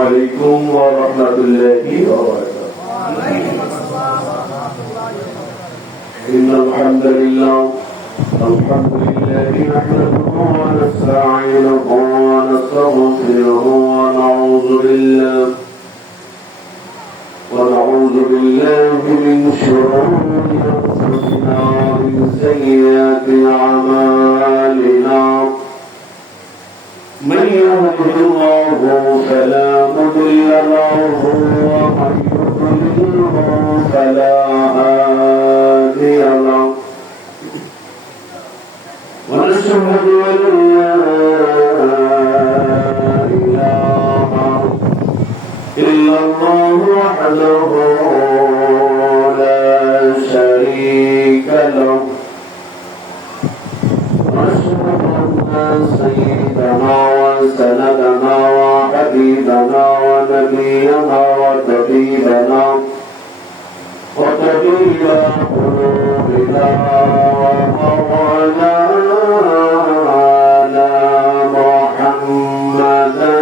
عليكم ورحمة الله وبركاته. إن الحمد لله نحمده ونستعينه ونستغفره ونعوذ بالله من شرور أنفسنا ومن سيئات أعمالنا. من يهده الله فلا مضل له ومن يضلل فلا هادي له. ونشهد أن لا إله إلا الله وحده لا شريك له. ونشهد أن سيدنا وسندنا وحبيبنا ونبينا وطبيبنا وطبيب قلوبنا ومولانا محمدا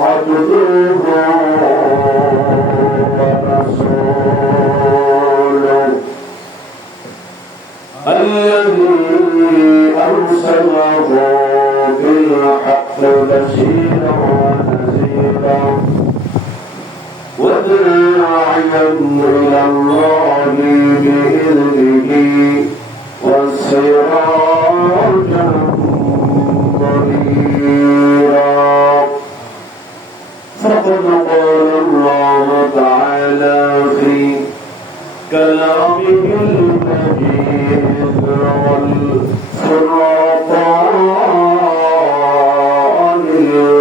عبده ورسوله الذي أرسله بالحق بشيرا ونذيرا وداعيا إلى الله بإذنه وسراجا منيرا. فقد قال الله تعالى في كلامه المجيد والفرقان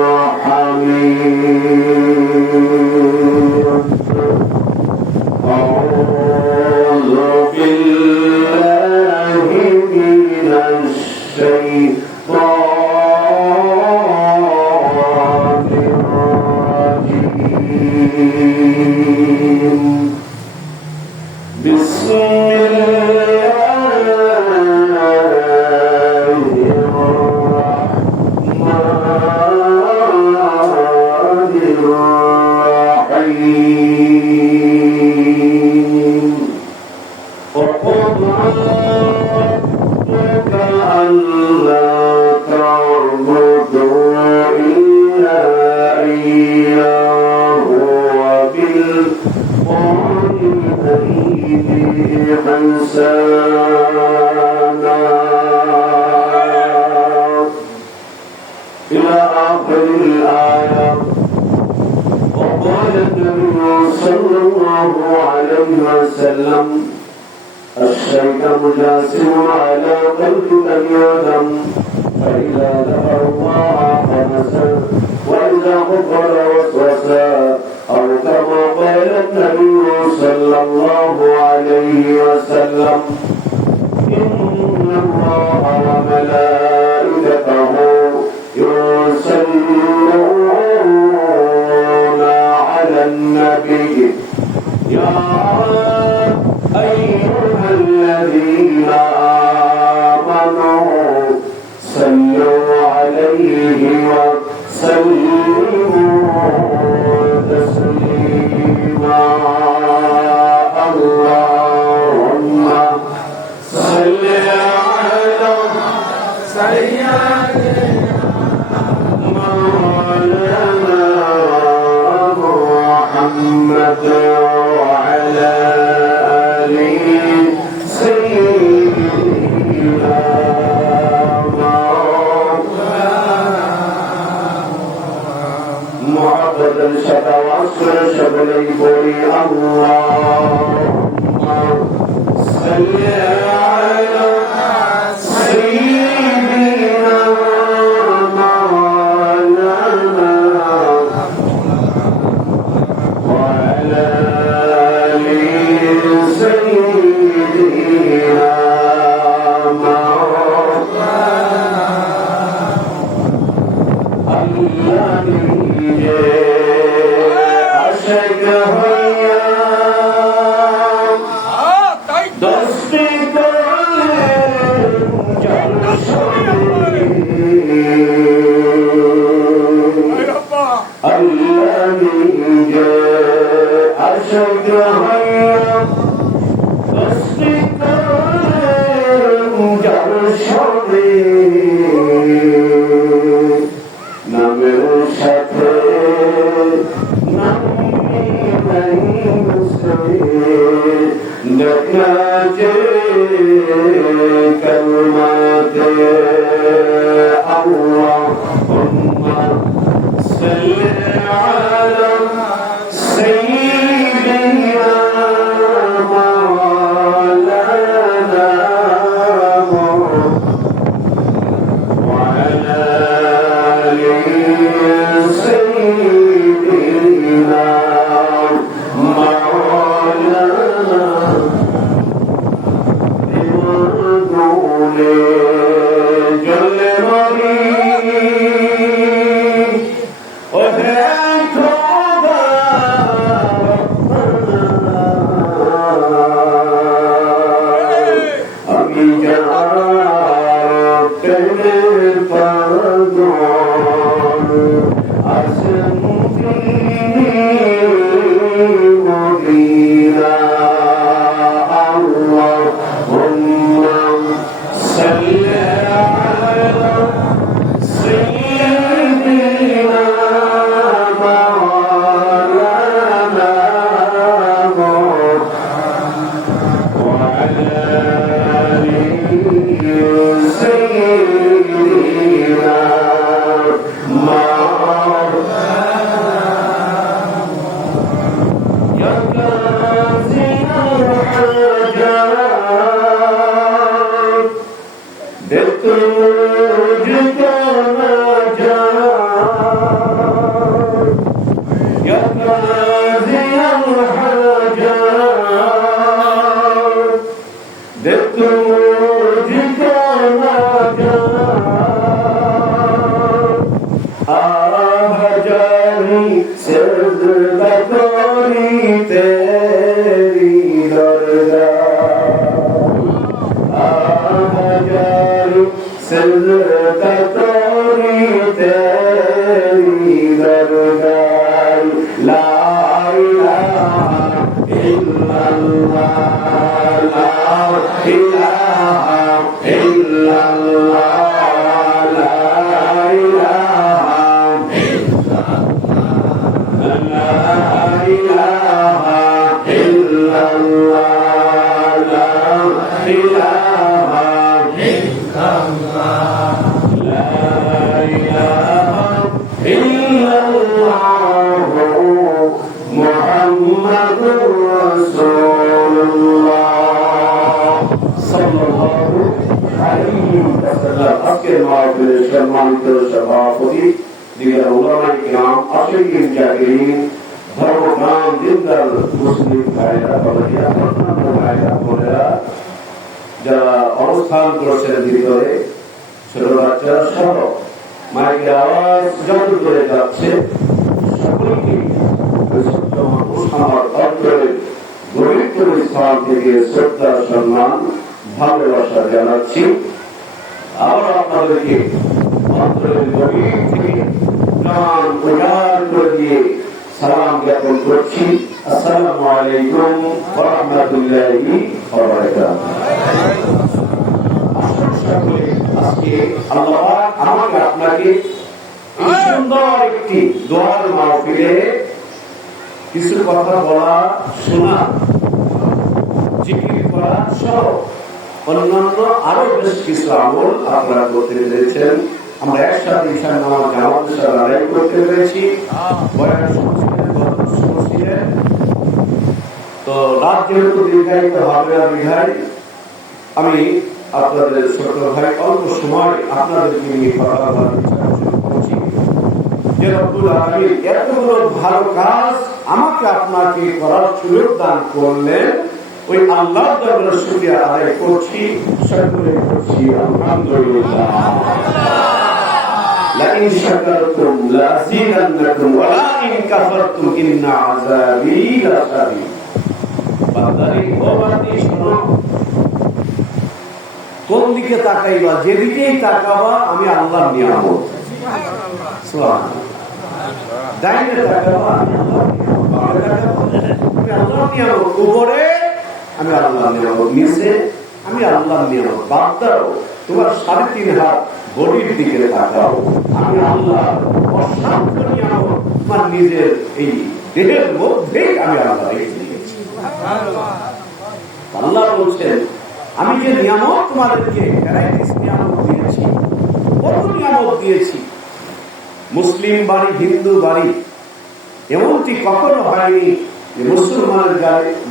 الحميد. أعوذ بالله من الشيطان الرجيم. بسم الله الرحمن الرحيم. وقضى ربك ألا تعبدوا إلا إياه وبالوالدين إحسانا إلى آخر الآية. وقال النبي صلى الله عليه وسلم: الشيطان جاسم على قلب بني آدم، فإذا ذكر الله خنس وإذا غفر وسوس، أو كما قال النبي صلى الله عليه وسلم: إن الله وملائكته يصلون على النبي يا أيها الذين آمنوا صلوا عليه وسلموا تسليما. اللهم صل على سيدنا مولانا محمد وعلى آله سيدنا محمد الشفاعة شبلي بوري. اللهم صل على سيدنا مولانا وعلى آله سيدنا Allah শোনে নামের সাথে নামি নাই দেখা যে কলমাতে আল্লাহুম্মা সাল্লি আলা সাইয়্যিদিনা মাওলানা ওয়া আলা আলি সাইয়্যিদিনা মাওলানা দিওয়ানে জলে মরি সম্মানিত সভাপতি দিগের উলামায়ে কিরাম আশিকিন জাকিরিন ধর্মপ্রাণ দিনদার মুসলিম ভাইরা বলিয়া অন্যান্য ভাইরা বোনেরা যারা অবস্থান করছেন ভিতরে ছোট বাচ্চারা সহ মাইকের আওয়াজ যত করে যাচ্ছে সকলকে আমার অন্তরের পবিত্র স্থান থেকে শ্রদ্ধা সম্মান ভালোবাসা জানাচ্ছি। আবার আপনাদেরকে অন্তরের গভীর থেকে প্রাণ উজাড় করে দিয়ে সালাম জ্ঞাপন করছি। আসসালামু আলাইকুম ওয়া রাহমাতুল্লাহি ওয়া বারাকাতুহু। আজকে আল্লাহ আমাকে আপনাকে সুন্দর একটি দোয়ার মাহফিলে কিছু কথা বলা, শোনা, জিকির করা সহ অন্যান্য আরো বেশ কিছু আমল আপনারা করতে পেরেছেন। আমরা একসাথে ঈশার নামাজ জামাতের সাথে আদায় করতে পেরেছি। তো রাত যেহেতু দীর্ঘায়িত হবে না বিধায় আমি আপনাদের ছোট ভাই অল্প সময় আপনাদেরকে নিয়ে কথা বলার চেষ্টা করছি যে রব্বুল আলামিন এতগুলো ভালো কাজ আমাকে আপনাকে করার সুযোগ দান করলেন। ওই আল্লাহর দরবারে শুকরিয়া আদায় করছি, সকলে করছি আলহামদুলিল্লাহ। লাইন শাকারতুম লাযিদান্নাকুম ওয়া লাইন কাফারতুম ইন্না আযাবি লাশাদীদ। বান্দারে ও বান্দি শোনো, কোন দিকে তাকাইবা? যেদিকেই তাকাবা আমি আল্লাহর নিয়ামত। সুবহানাল্লাহ। ডাইনে তাকাবা আমি আল্লাহর নিয়ামত, বামে তাকাবা আমি আল্লাহর নিয়ামত, উপরে আমি আল্লাহর নিয়ামত, নিচে আমি আল্লাহর নিয়ামত। বাদ দাও তোমার 3.5 হাত বডির দিকে তাকাও, আমি আল্লাহ অসংখ্য নিয়ামত তোমার নিজের এই দেহের মধ্যেই আমি আল্লাহ রেখে দিয়েছি। আল্লাহ বলছেন আমি যে নিয়ামত তোমাদেরকে ভ্যারাইটিস নিয়ামত দিয়েছি, কত নিয়ামত দিয়েছি। মুসলিম বাড়ি হিন্দু বাড়ি এমনটি কখনো হয়নি যে মুসলমানের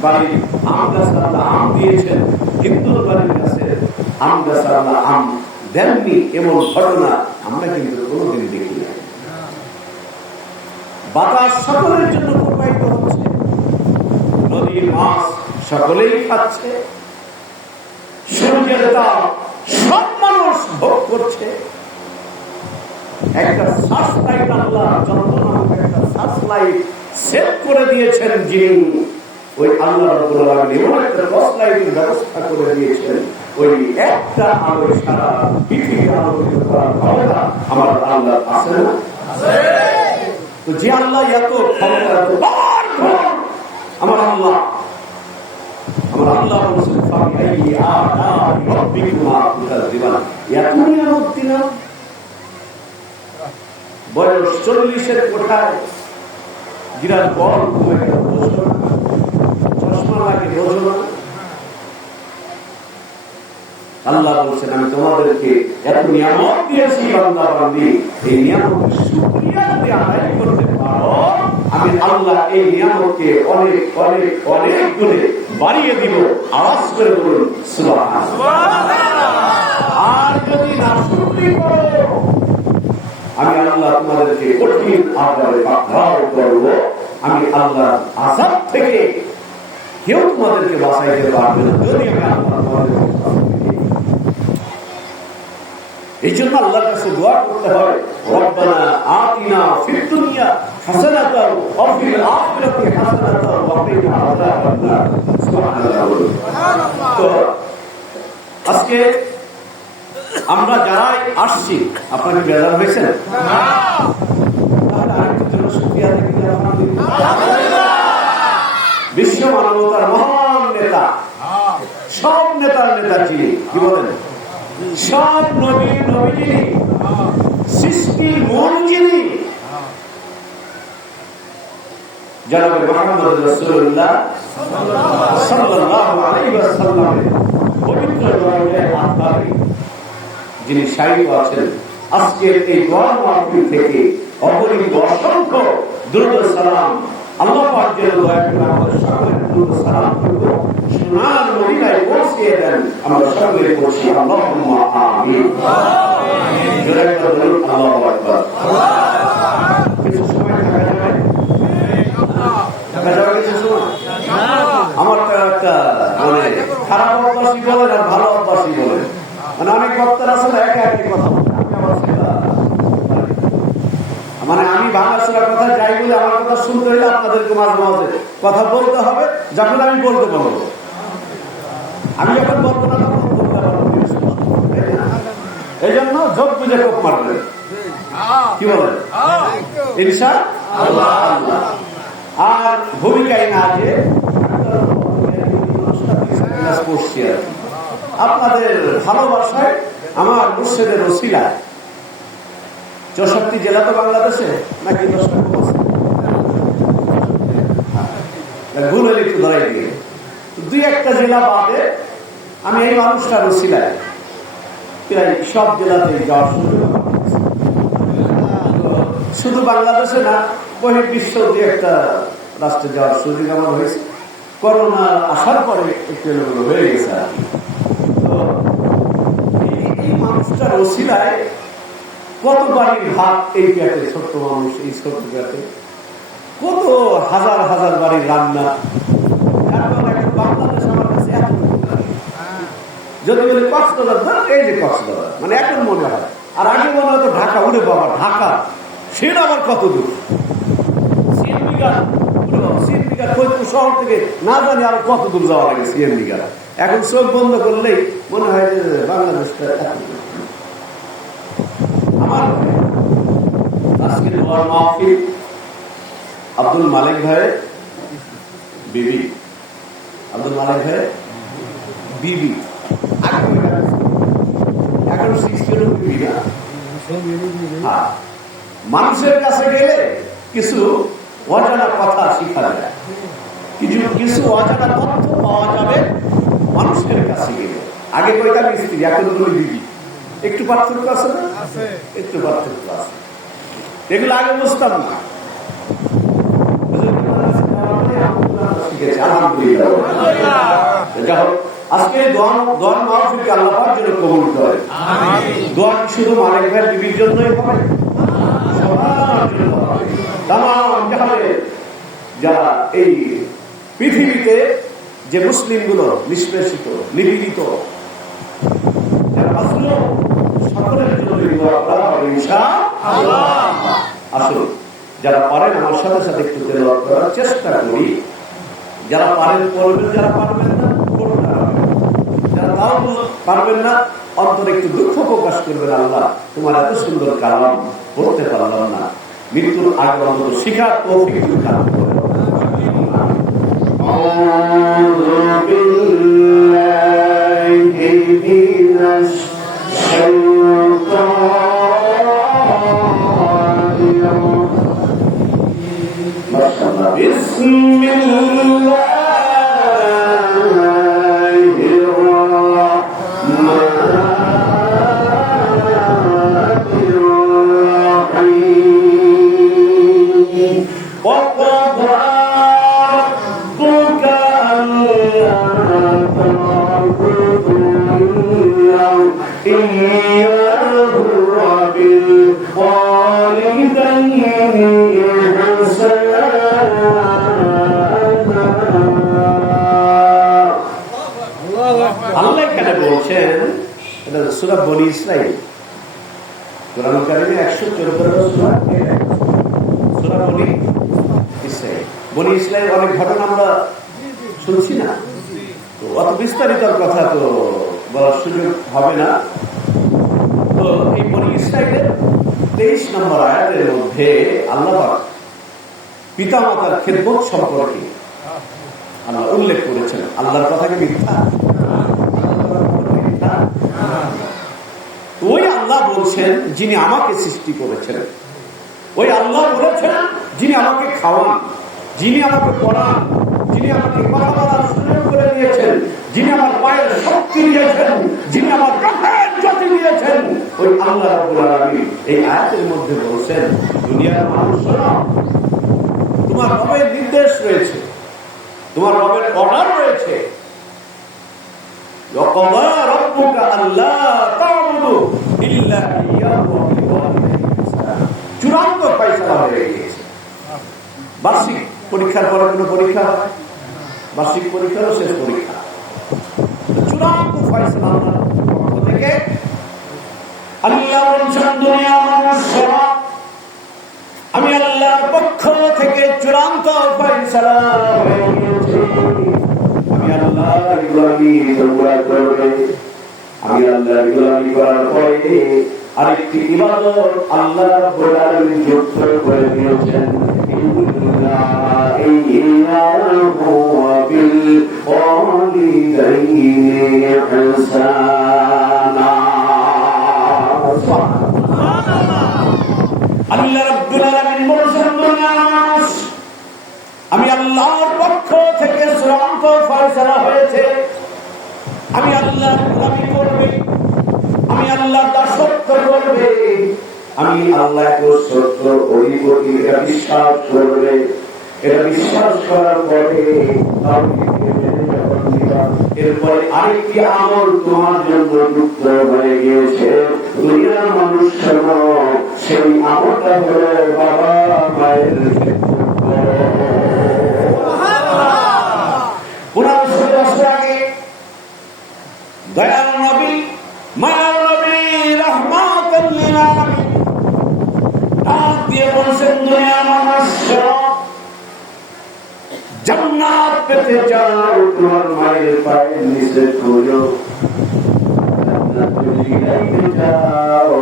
বাড়ির আম গাছ আল্লাহ আম দিয়েছেন, হিন্দুর বাড়ির কাছে আম গাছ আল্লাহ আম দেননি, এমন ঘটনা আমরা কিন্তু কোনোদিন দেখি না। বাতাস সকলের জন্য প্রবাহিত হচ্ছে, নদীর মাছ সকলেই খাচ্ছে, সূর্যের তাপ সব মানুষ ভোগ করছে। একটা সার্চ লাইট আল্লাহ যন্ত্র নামক একটা সার্চ লাইট সেট করে দিয়েছেন, যিনি ওই আল্লাহ রাব্বুল আলামিন এমন একটা টর্চ লাইটের ব্যবস্থা করে দিয়েছেন, ওই একটা আলো সারা পৃথিবী আলোকিত করার ক্ষমতা আমার আল্লাহ আছে না? তো যে আল্লাহ এত ক্ষমতা, আমার আল্লাহ বলছেন এত নিয়ামত দিলাম। বয়স 40-এর কোঠায় বিরাট বল চশমা লাগে, বোঝো না? আল্লাহ বলছেন আমি তোমাদেরকে এত নিয়ামত দিয়েছি বান্দা বান্দি, এই নিয়ামতের শুকরিয়া যদি আদায় করতে পারো, আমি আল্লাহ এই নিয়ামতকে অনেক অনেক অনেক গুণে বাড়িয়ে দিব। আওয়াজ করে বলুন সুবহানাল্লাহ। আর যদি নাশকরি করো, আমি আল্লাহ তোমাদেরকে কঠিন আযাবে পাকড়াও করব। আমি আল্লাহ আযাব থেকে কেউ তোমাদেরকে বাঁচাইতে পারবে না যদি আমি আল্লাহ তোমাদেরকে। এই জন্য আল্লাহর কাছে দোয়া করতে হয়, রব্বানা আতিনা ফিদ দুনিয়া হাসানাতাও ওয়া ফিল আখিরাতি হাসানাতাও ওয়া কিনা আযাবান নার। সুবহানাল্লাহ। তো আজকে আমরা যারাই আসছি, আপনারা কি বেজার হয়েছেন? না। তাহলে আরেকটু জন্য শুকরিয়া দেখি আলহামদুলিল্লাহ। বিশ্ব মানবতার মহান নেতা, সব নেতার নেতা যিনি, কি বলেন, সব নবীর নবী যিনি, সৃষ্টির মূল যিনি, জনাবে মুহাম্মদ রাসূলুল্লাহ সাল্লাল্লাহু আলাইহি ওয়াসাল্লামের পবিত্র দরবারে আত্মারে যিনি শায়িত আছেন, আজকের এই দোয়া মাহফিল থেকে অপরিমিত অসংখ্য দুরূদ সালাম আল্লাহ পাক যেন দয়া করে আমাদের সকলের দুরূদ সালাম করব সোনার মদিনায় পৌঁছিয়ে দেন। আমরা সকলে পড়ছি আল্লাহুম্মা আমিন। জোরে করে বলুন আল্লাহু আকবার। কিছু সময় থাকা যাবে? কিছু সময়? আমার তো একটা মানে খারাপ অভ্যাসই বলেন আর ভালো অভ্যাসই বলেন, মানে অনেক বক্তারা আছে না একে একে কথা বলে, মানে আমি বাংলা কথা যাই বলে আমার কথা শুনতে হলে আপনাদেরকে মাঝে মাঝে কথা বলতে হবে, যখন আমি বলতে পারবো। আমি যখন বলবো না তখন বলতে পারবো। এই জন্য যোগ বুঝে কোপ মারবেন, কি বলেন ইনশাআল্লাহ। আর ভূমিকায় না যে পড়ছি আর আপনাদের ভালোবাসায় আমার মুর্শিদের ওসিলায় 64 জেলা তো বাংলাদেশে নাকি 10টা ভুল হলে একটু ধরাই দিয়ে 2-1টা জেলা বাদে আমি এই মানুষটার ওসিলায় প্রায় সব জেলাতে যাওয়ার সুযোগ, শুধু বাংলাদেশে না বহির্বিশ্ব 2-1টা রাষ্ট্রে যাওয়ার সুযোগ আমার হয়েছে। করোনা আসার পরে একটু হয়ে গেছে। তো এই মানুষটার ওসিলায় কত বাড়ির ভাত এই পেটে, ছোট্ট মানুষ এই ছোট্ট পেটে কত হাজার হাজার বাড়ির রান্না। বাংলাদেশ আমার কাছে এত যদি বলে কক্সবাজার, এই যে কক্সবাজার মানে এখন মনে হয়, আর আগে মনে হতো ঢাকা, উড়ে বাবা ঢাকা, সেটা আবার কত দূর, ফরিদপুর শহর থেকে না জানি আর কত দূর যাওয়া লাগে সিএনজি গাড়ি। এখন চোখ বন্ধ করলেই মনে হয় যে বাংলাদেশটা আমার। আজকে দোয়ার মাহফিল আব্দুল মালিক ভাই বিবি, আব্দুল মালিক ভাই বিবি বিবি না। মানুষের কাছে গেলে কিছু অজানা কথা শিখা যায়, কিছু অজানা তথ্য পাওয়া যাবে মানুষের কাছে গেলে। আগে কয়টা স্ত্রী, এখন দুই বিবি, একটু পার্থক্য আছে না? একটু পার্থক্য আছে। এগুলো আগে বুঝতাম না। আজকে দোয়া মাহফিলকে আল্লাহ পাক যেন কবুল করে। দোয়া শুধু মালিক ভাইয়ের বিবির জন্যই হবে, সবার জন্য হবে। তামাম জাহানের যারা এই পৃথিবীতে যে মুসলিমগুলো নিষ্পেষিত, নিপীড়িত, যারা আসলো সকলের জন্য দোয়া করা হবে ইনশাআল্লাহ। আসলে যারা পারেন আমার সাথে সাথে একটু তেলাওয়াত করার চেষ্টা করি। যারা পারেন করবেন, যারা পারবেন না করবেন না। যারা তাও পারবেন না অন্তরে একটু দুঃখ প্রকাশ করবেন, আল্লাহ তোমার এত সুন্দর কালাম পড়তে পারলাম না, মৃত্যুর আগে অন্তত শিখার তৌফিক দান করো। আল্লাহ এখানে বলছেন, এটা সূরা বনী ইসরাঈল, কোরআন কারিমে 114 সূরা বনী ইসরাঈল। বনী ইসরাঈল অনেক ঘটনা আমরা শুনছি না, তো অত বিস্তারিত কথা তো বলার সুযোগ হবে না। তো এই বনী ইসরাঈলের 23 নম্বর আয়াতের মধ্যে আল্লাহ পাক পিতামাতার খেদমত সম্পর্কে আল্লাহ উল্লেখ করেছেন। আল্লাহর কথা কি মিথ্যা? ওই আল্লাহ বলছেন যিনি আমাকে সৃষ্টি করেছেন, ওই আল্লাহ বলেছেন যিনি আমাকে খাওয়ান, যিনি আমাকে পড়ান, যিনি আমাকে কথা বলার সুযোগ করে দিয়েছেন, যিনি আমার পায়ের শক্তি দিয়েছেন, যিনি আমার কাঁধের জ্যোতি দিয়েছেন, ওই আল্লাহ রাব্বুল আলামিন এই আয়াতের মধ্যে বলছেন, দুনিয়ার মানুষ শোনো, তোমার রবের নির্দেশ রয়েছে, তোমার রবের অর্ডার রয়েছে। وَقَضَى رَبُّكَ أَلَّا تَعْبُدُوا إِلَّا إِيَّاهُ وَبِالْوَالِدَيْنِ إِحْسَانًا। চূড়ান্ত ফয়সালা হয়ে গিয়েছে। বার্ষিক পরীক্ষার পরে কোনো পরীক্ষা হয়, বার্ষিক পরীক্ষারও শেষ পরীক্ষা, চূড়ান্ত ফয়সালা পক্ষ থেকে আল্লাহ বলছেন, দুনিয়া মানুষ শোনো, আমি আল্লাহর পক্ষ থেকে চূড়ান্ত ফয়সালা হয়ে গিয়েছে। আমি আল্লাহর গোলামি তোমরা করবে। আমি আল্লাহর গোলামি করার পরে আরেকটি ইবাদত আল্লাহ রাব্বুল আলামিন যুক্ত করে দিয়েছেন, ইন্নাহু বিল ওয়ালিদাইনি ইহসানা। আল্লাহ রাব্বুল আলামিন বলেছেন, মানুষ আমি আল্লাহর পক্ষ থেকে চূড়ান্ত ফয়সালা হয়েছে, আমি আল্লাহর গোলামি করবে, আমি আল্লাহর দাসত্ব করবে, আমি আল্লাহকে সত্য অধিপতি, এটা বিশ্বাস করবে। এটা বিশ্বাস করার পরে এরপরে আরেকটি আমল তোমার জন্য যুক্ত হয়ে গিয়েছে। দুনিয়ার মানুষ সেই আমলটা হলো বাবা মায়ের দয়াল নবী, মায়ার নবী, রাহমাতাল লিল আলামিন ডাক দিয়ে বলছেন, দুনিয়ার মানুষ জান্নাত পেতে চাও, তোমার মায়ের পায়ের নিচে খুঁজো। জান্নাত পেতে চাও,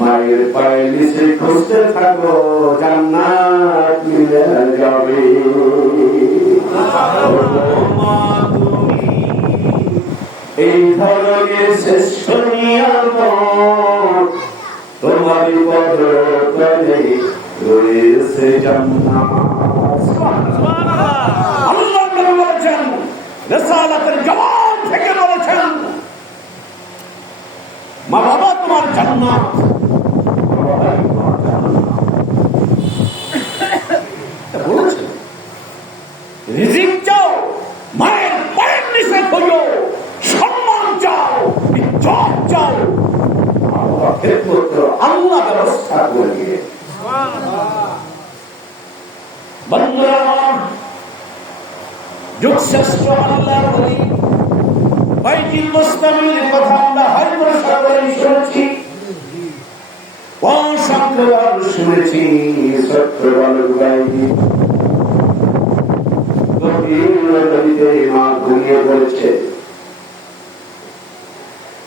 মায়ের পায়ের নিচে খুঁজতে থাকো, জান্নাত মিলে যাবে। এই ধরনের শ্রেষ্ঠ নিয়ামত বলতেছে জান্নাত। আল্লাহ নবী বলেছেন, রিসালাতের জবান থেকে বলেছেন, মা বাবা তোমার জান্নাত, বলেছেন রিজিক চাও, মায়ের পায়ের নিচে খোঁজো, সম্মান চাও, ইজ্জত চাও, আল্লাহ ব্যবস্থা করে দিয়ে। বন্ধুরা, যুগ শ্রেষ্ঠ আল্লাহ বলি বাইতুল মুস্তামির কথা আমরা হয়তো সকলেই শুনেছি, অসংখ্যবার শুনেছি। সত্য বালক বাইজি মা ঘুমিয়ে পড়েছে,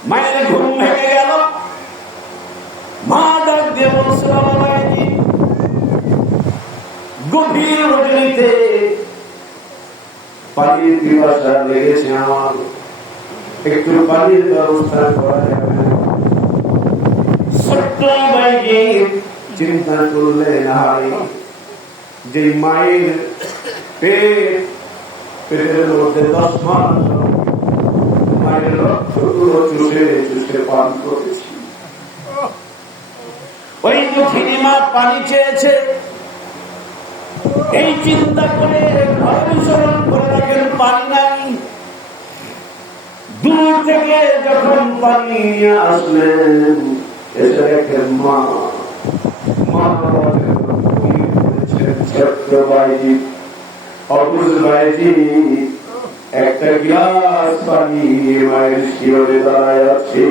মায়ের ঘুম ভেঙে গেল। মা ডাক দিয়ে বলছে, বাবা বাইজি, গভীর রজনীতে পানির পিপাসা লেগেছে, আমার একটু পানির ব্যবস্থা করা যাবে না? ছোট্ট বাইজি চিন্তা করলেন, হাই যে মায়ের পেটের মধ্যে 10 মাস মায়ের রক্তগুলো চুষে চুষে পান করেছি, ওই দুঃখিনী মা পানি চেয়েছে। এই চিন্তা করে ঘর অনুসরণ করে রাখেন, পানি নাই। দূর থেকে যখন পানি আসলেন, এসে দেখেন মা ছোট্ট বাইজি, অবুজ বাইজি একটা গ্লাস পানি মায়ের শিরে দাঁড়ায় আছে।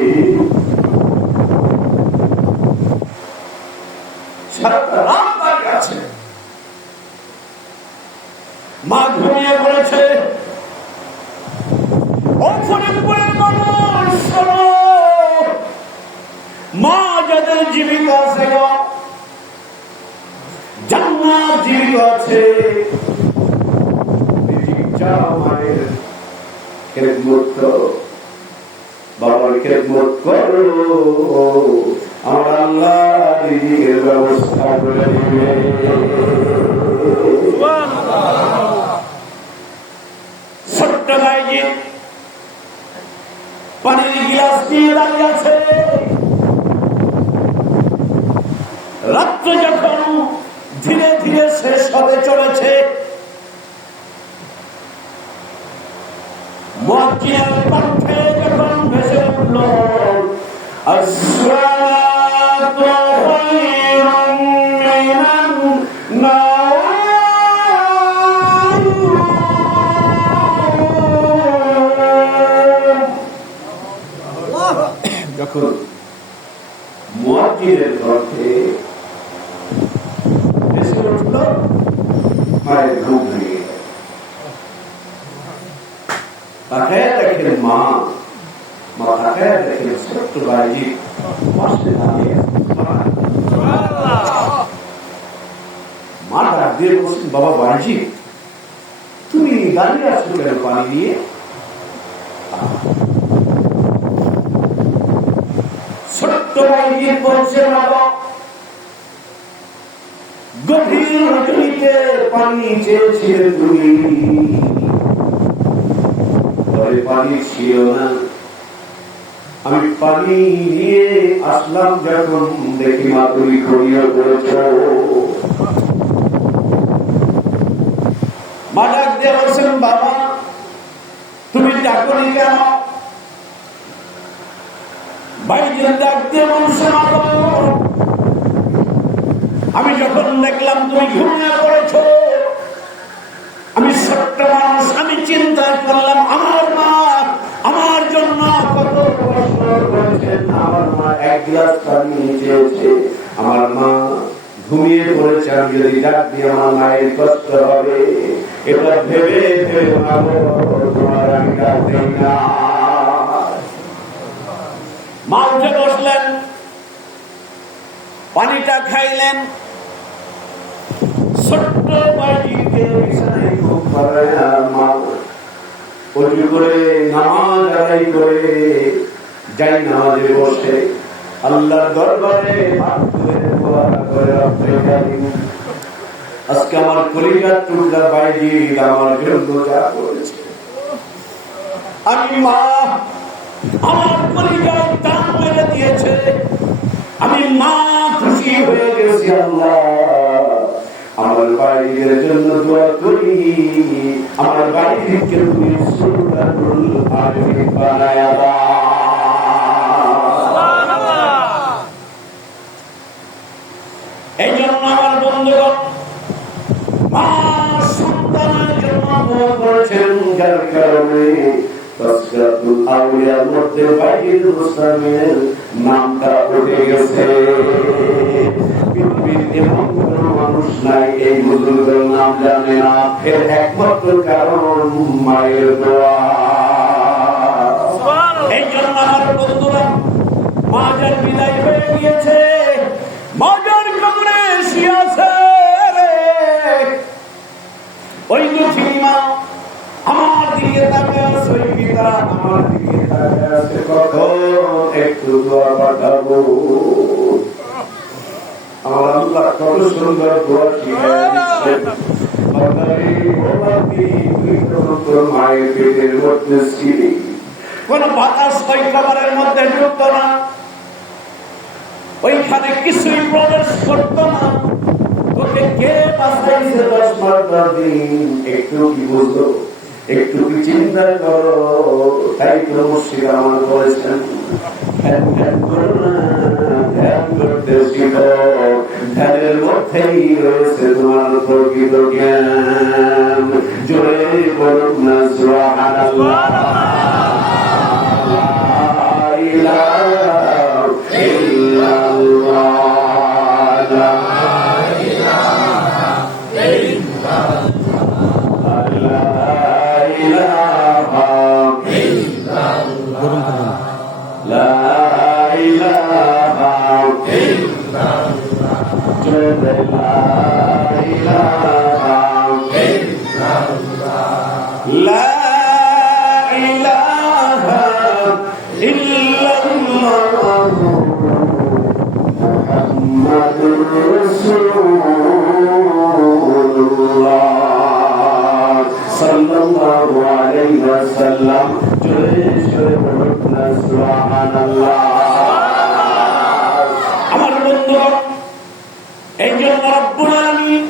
সারাটা রাত দাঁড়িয়ে আছে, মা ঘুমিয়ে পড়েছে। মা যাদের জীবিত আছে, জান্নাত জীবিত আছে, মায়ের খেদমত করো, বাবার খেদমত করো, আমার আল্লাহ রিজিকের ব্যবস্থা করে দিবে। ছোট্ট ভাইজি পানির গ্লাস নিয়ে দাঁড়িয়ে আছে। রাত্রে যখন ধীরে ধীরে শেষ হতে চলেছে, মুয়াজ্জিনের কণ্ঠে যখন ভেসে উঠল, আসসালাতু খায়রুম মিনান নাওম, যখন মুয়াজ্জিনের কণ্ঠে ভেসে উঠল, মায়ের ঘুম ভেঙে গেল। তাকায় দেখেন মা তাকায় দেখেন ছোট্ট বাইজি পাশে দাঁড়িয়ে। মা ডাক দিয়ে বলছেন, বাবা বাইজি, তুমি দাঁড়িয়ে আছো কেন পানি নিয়ে? ছোট্ট বাইজি বলছে, বাবা গভীর রজনীতে পানি চেয়েছিলে তুমি, পানি ছিল না, আমি পানি নিয়ে আসলাম, যখন দেখি মা তুমি ঘুমিয়ে পড়েছ। মা ডাক দিয়ে বলছেন, বাবা তুমি ডাকনি কেন? বাইরে ডাক দিয়ে বলছেন, আমি যখন দেখলাম তুমি ঘুমিয়ে পড়েছ, আমি ছোট্ট মানুষ, আমি চিন্তা করলাম আমার মা আমার জন্য কত কষ্ট করেছেন, আমার মা এক গ্লাস পানি চেয়েছে, আমার মা ঘুমিয়ে পড়েছে, আমি যদি ডাক দিয়ে আমার মায়ের কষ্ট হবে, এটা ভেবে ভেবে তোমার আমি ডাক দেই না। মা উঠে বসলেন, পানিটা খাইলেন। ছোট্ট বাইজিকে বিছানায় খুব মা অজু করে নামাজ আদায় করে যাই নামাজে বসে আল্লাহর দরবারে হাত তুলে দোয়া করে, আজকে আমার কলিজার টুকরা বাইরে আমার জন্য যা করেছে, আমি মা আমার কলিজায় টান মেরে দিয়েছে, আমি মা খুশি হয়ে গেছি। আল্লাহ আমার বাড়ির জন্য দোয়া করি, আমার বাড়িকে তুমি সুলতানুল আলিম বানায়া দাও। এই জন্য আমার বন্ধুগণ মা সন্তানের জন্য দোয়া করেছেন, যার কারণে তাসকিরাতুল আউলিয়ার মধ্যে বাইজিদ বুস্তামির নামটা উঠে গেছে। পৃথিবীর এমন কোন মানুষ নাই এই বুজুর্গের নাম জানে না, এর একমাত্র কারণ মায়ের দোয়া। এই জন্য আমার বন্ধুরা মা যার বিদায় হয়ে গিয়েছে, মা যার কবরে শুয়ে আছে, ওই দুঃখী মা আমার দিকে তাকিয়ে আছে, ওই পিতা আমার দিকে তাকিয়ে আছে, কখন একটু দোয়া পাঠাবো। আমার আল্লাহ কত সুন্দর দোয়া শিখিয়েছেন। মায়ের পেটের মধ্যে ছিলি, কোন বাতাস ওই খাবারের মধ্যে ঢুকত না, ওইখানে কিছুই প্রবেশ করতো না। তোকে কে বাঁচাইছে 10-12 দিন? একটু কি বুঝলো, একটু কি চিন্তা করো? তাই তো মুর্শিদ আমার বলেছেন, ধ্যান ধ্যান করো না, ধ্যান করতে শিখো, ধ্যানের মধ্যেই রয়েছে তোমার প্রকৃত জ্ঞান। জোরে বলুন না সুবহানাল্লাহ। আমার বন্ধুরা, এই জন্য রব্বুল আলামিন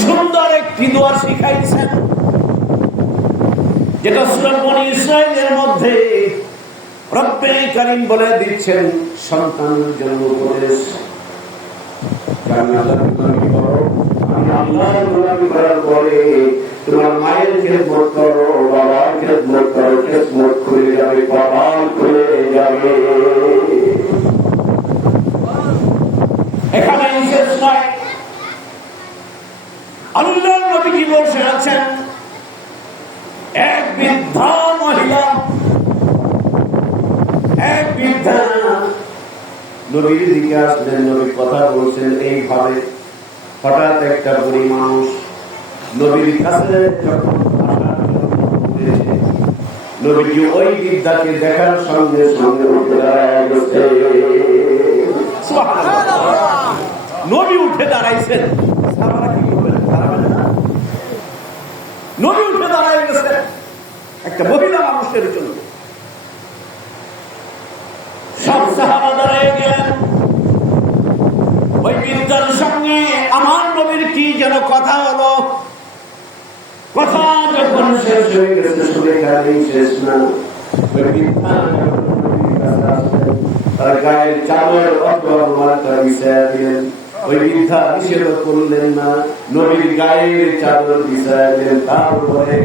সুন্দর একটি দোয়া শিখাইছেন, যেটা সূরা বনী ইসরাঈলের মধ্যে রব্বে কারীম বলে দিচ্ছেন সন্তানের জন্য উপদেশ। আমি আল্লাহর গোলামি করার পরে তোমার মায়ের খেদমত করো, বাবার খেদমত করো, খেদমত খুলে যাবে, বাবার খুলে যাবে। এখানে শেষ নয়, আল্লাহর নবী কি বলছেন আছেন, এক বৃদ্ধা মহিলা, এক বৃদ্ধা নবীর দিকে আসলেন, নবী কথা বলছেন এইভাবে। হঠাৎ একটা বুড়ি মানুষ নবীর কাছে যখন নবীজি ওই বৃদ্ধাকে দেখার সঙ্গে সঙ্গে উঠে দাঁড়াইছে। নবী উঠে দাঁড়াইছেন, নবী উঠে দাঁড়াই গেছেন একটা মহিলা মানুষের জন্য। সব সাহাবা দাঁড়ায় গেলেন, ওই বৃদ্ধার সঙ্গে আমার নবীর কি যেন কথা হলো। কথা যখন শেষ হয়ে গেছে, শুনে গাড়ি শেষ না, ওই বৃদ্ধা তার গায়ের চাদর অথবা রুমালটা বিছায়া দিলেন। ওই বৃদ্ধা নিষেধ করলেন না, নবীর গায়ের চাদর বিছায়া দিলেন। তারপরে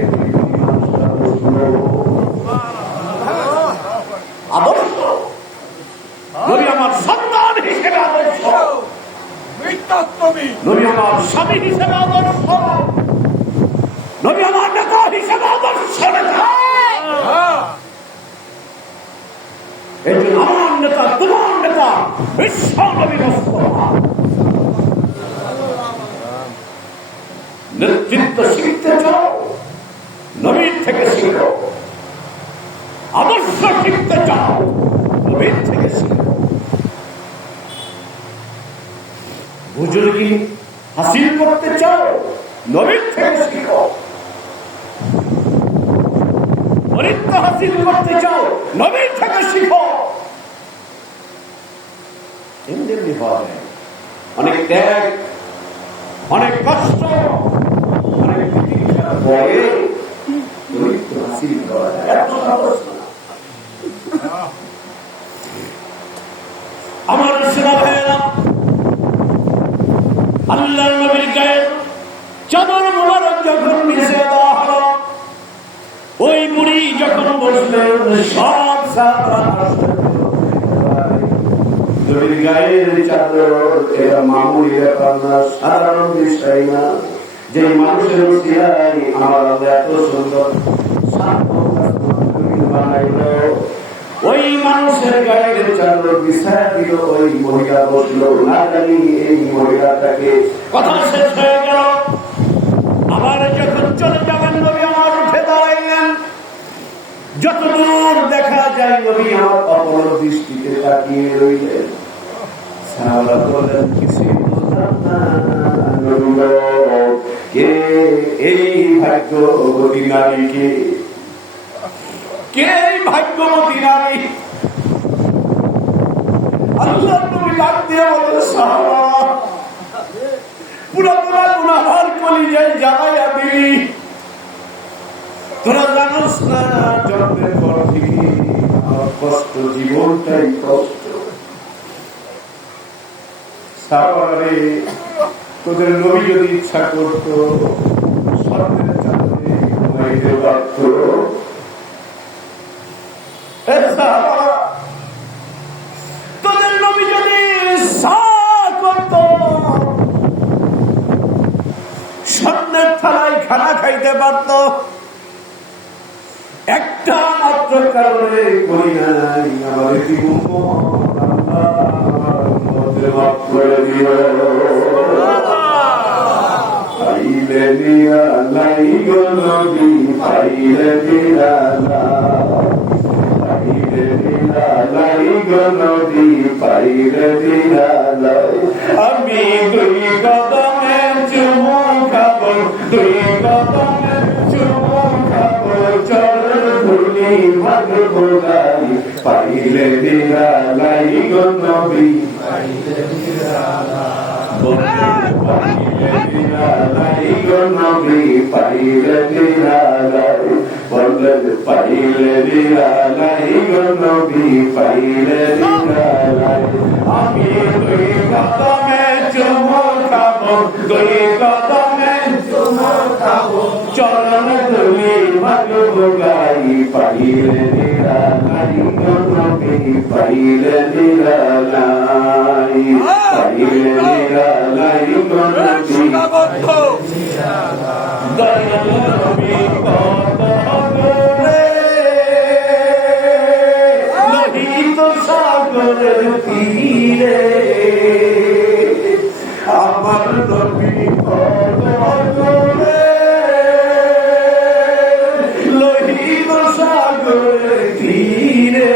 আদর্শ নবী আমার সন্তান হিসেবে আদর্শ, নবী আমার স্বামী হিসেবে আদর্শ, নবী আমার নেতা হিসেবে আদর্শ নেতা। এই জন্য আমার নেতা, তোমার নেতা বিশ্ব নবী মুস্তাফা। নেতৃত্ব শিখতে চাও, নবীর থেকে শিখো। আদর্শ শিখতে চাও, নবীর থেকে শিখো। বুজুর্গি হাসিল করতে চাও, নবীর থেকে শিখো। অরিত্য হাসিল করতে চাও, নবীর থেকে শিখো। এমনি হয় অনেক ত্যাগ, অনেক কষ্ট, অনেক প্রতীক্ষার পরে অরিত্য হাসিল করা যায়। এত সহজ না। আমার সেনা ভাইয়েরা, আল্লাহ নবীর গায়ে চাদর মোবারক যখন মিশে দেওয়া হলো, ওই বুড়ি যখন বসলেন, সব নবীর গায়ের চাদর এরা মামুলি ব্যাপার না, সাধারণ বিষয় না। যে মানুষের উসিলায় আমার আল্লাহ এত সুন্দর বানাইল, ওই মানুষের গায়ের চাদর বিছায়া দিল, ওই মহিলা বসলো। না জানি এই মহিলাটাকে। কথা শেষ হয়ে গেল। আবার যখন চলে যাবেন, নবী আমার উঠে দাঁড়াইলেন। যতদূর দেখা যায় নবী আমার অপর দৃষ্টিতে তাকিয়ে রইলেন। সাহাবা বললেন, কিছু বুঝলাম না নবী গো, কে এই ভাগ্যবতী নারী? কে এই ভাগ্যবতী নারী? আল্লাহ নবী ডাক দিয়ে বলেন, সাহাবা, পুরা গুনাহগার কলিজায় জ্বালাইয়া দিলি। তোরা জানোস না, জন্মের পর থেকে আমার কষ্ট, জীবনটাই কষ্ট। সাহাবারে, তোদের নবী যদি ইচ্ছা করতো স্বর্ণের চাঁদে ঘুমাইতে পারত। তোদের নবী যদি ইচ্ছা করত স্বর্ণের থালায় খানা খাইতে পারত। একটা মাত্র কারণে করি নাই, আমার মাফ করে দিও। পাইলে দিয়া নাই গো নবী, পাইলে দিয়া পাইলে দিয়া নাই গো নবী, পাইলে দিয়া। আমি দুই কদমে চুমু খাবো, দুই কদমে চুমু খাবো, চরণ ধুলি ভাগবো গাই, পাইলে দিয়া নাই গো নবী, পাইলে দিয়া নাই গো নবী, পাইলে দিয়া বললেন, পাইলে দিয়া নাই গো নবী, পাইলে দিয়া। আমি দুই কদমে চুমু খাবো, দুই কদমে চুমু খাবো, চরণ ধুলি ভাগবো গাই, পাইলে দিয়া নাই গো নবী, পাইলে দিয়া নাই, পাইলে দিয়া নাই গো নবী। দয়াল নবী কত করে লোহিত সাগরের তীরে, আমার নবী কত করে লোহিত সাগরের তীরে,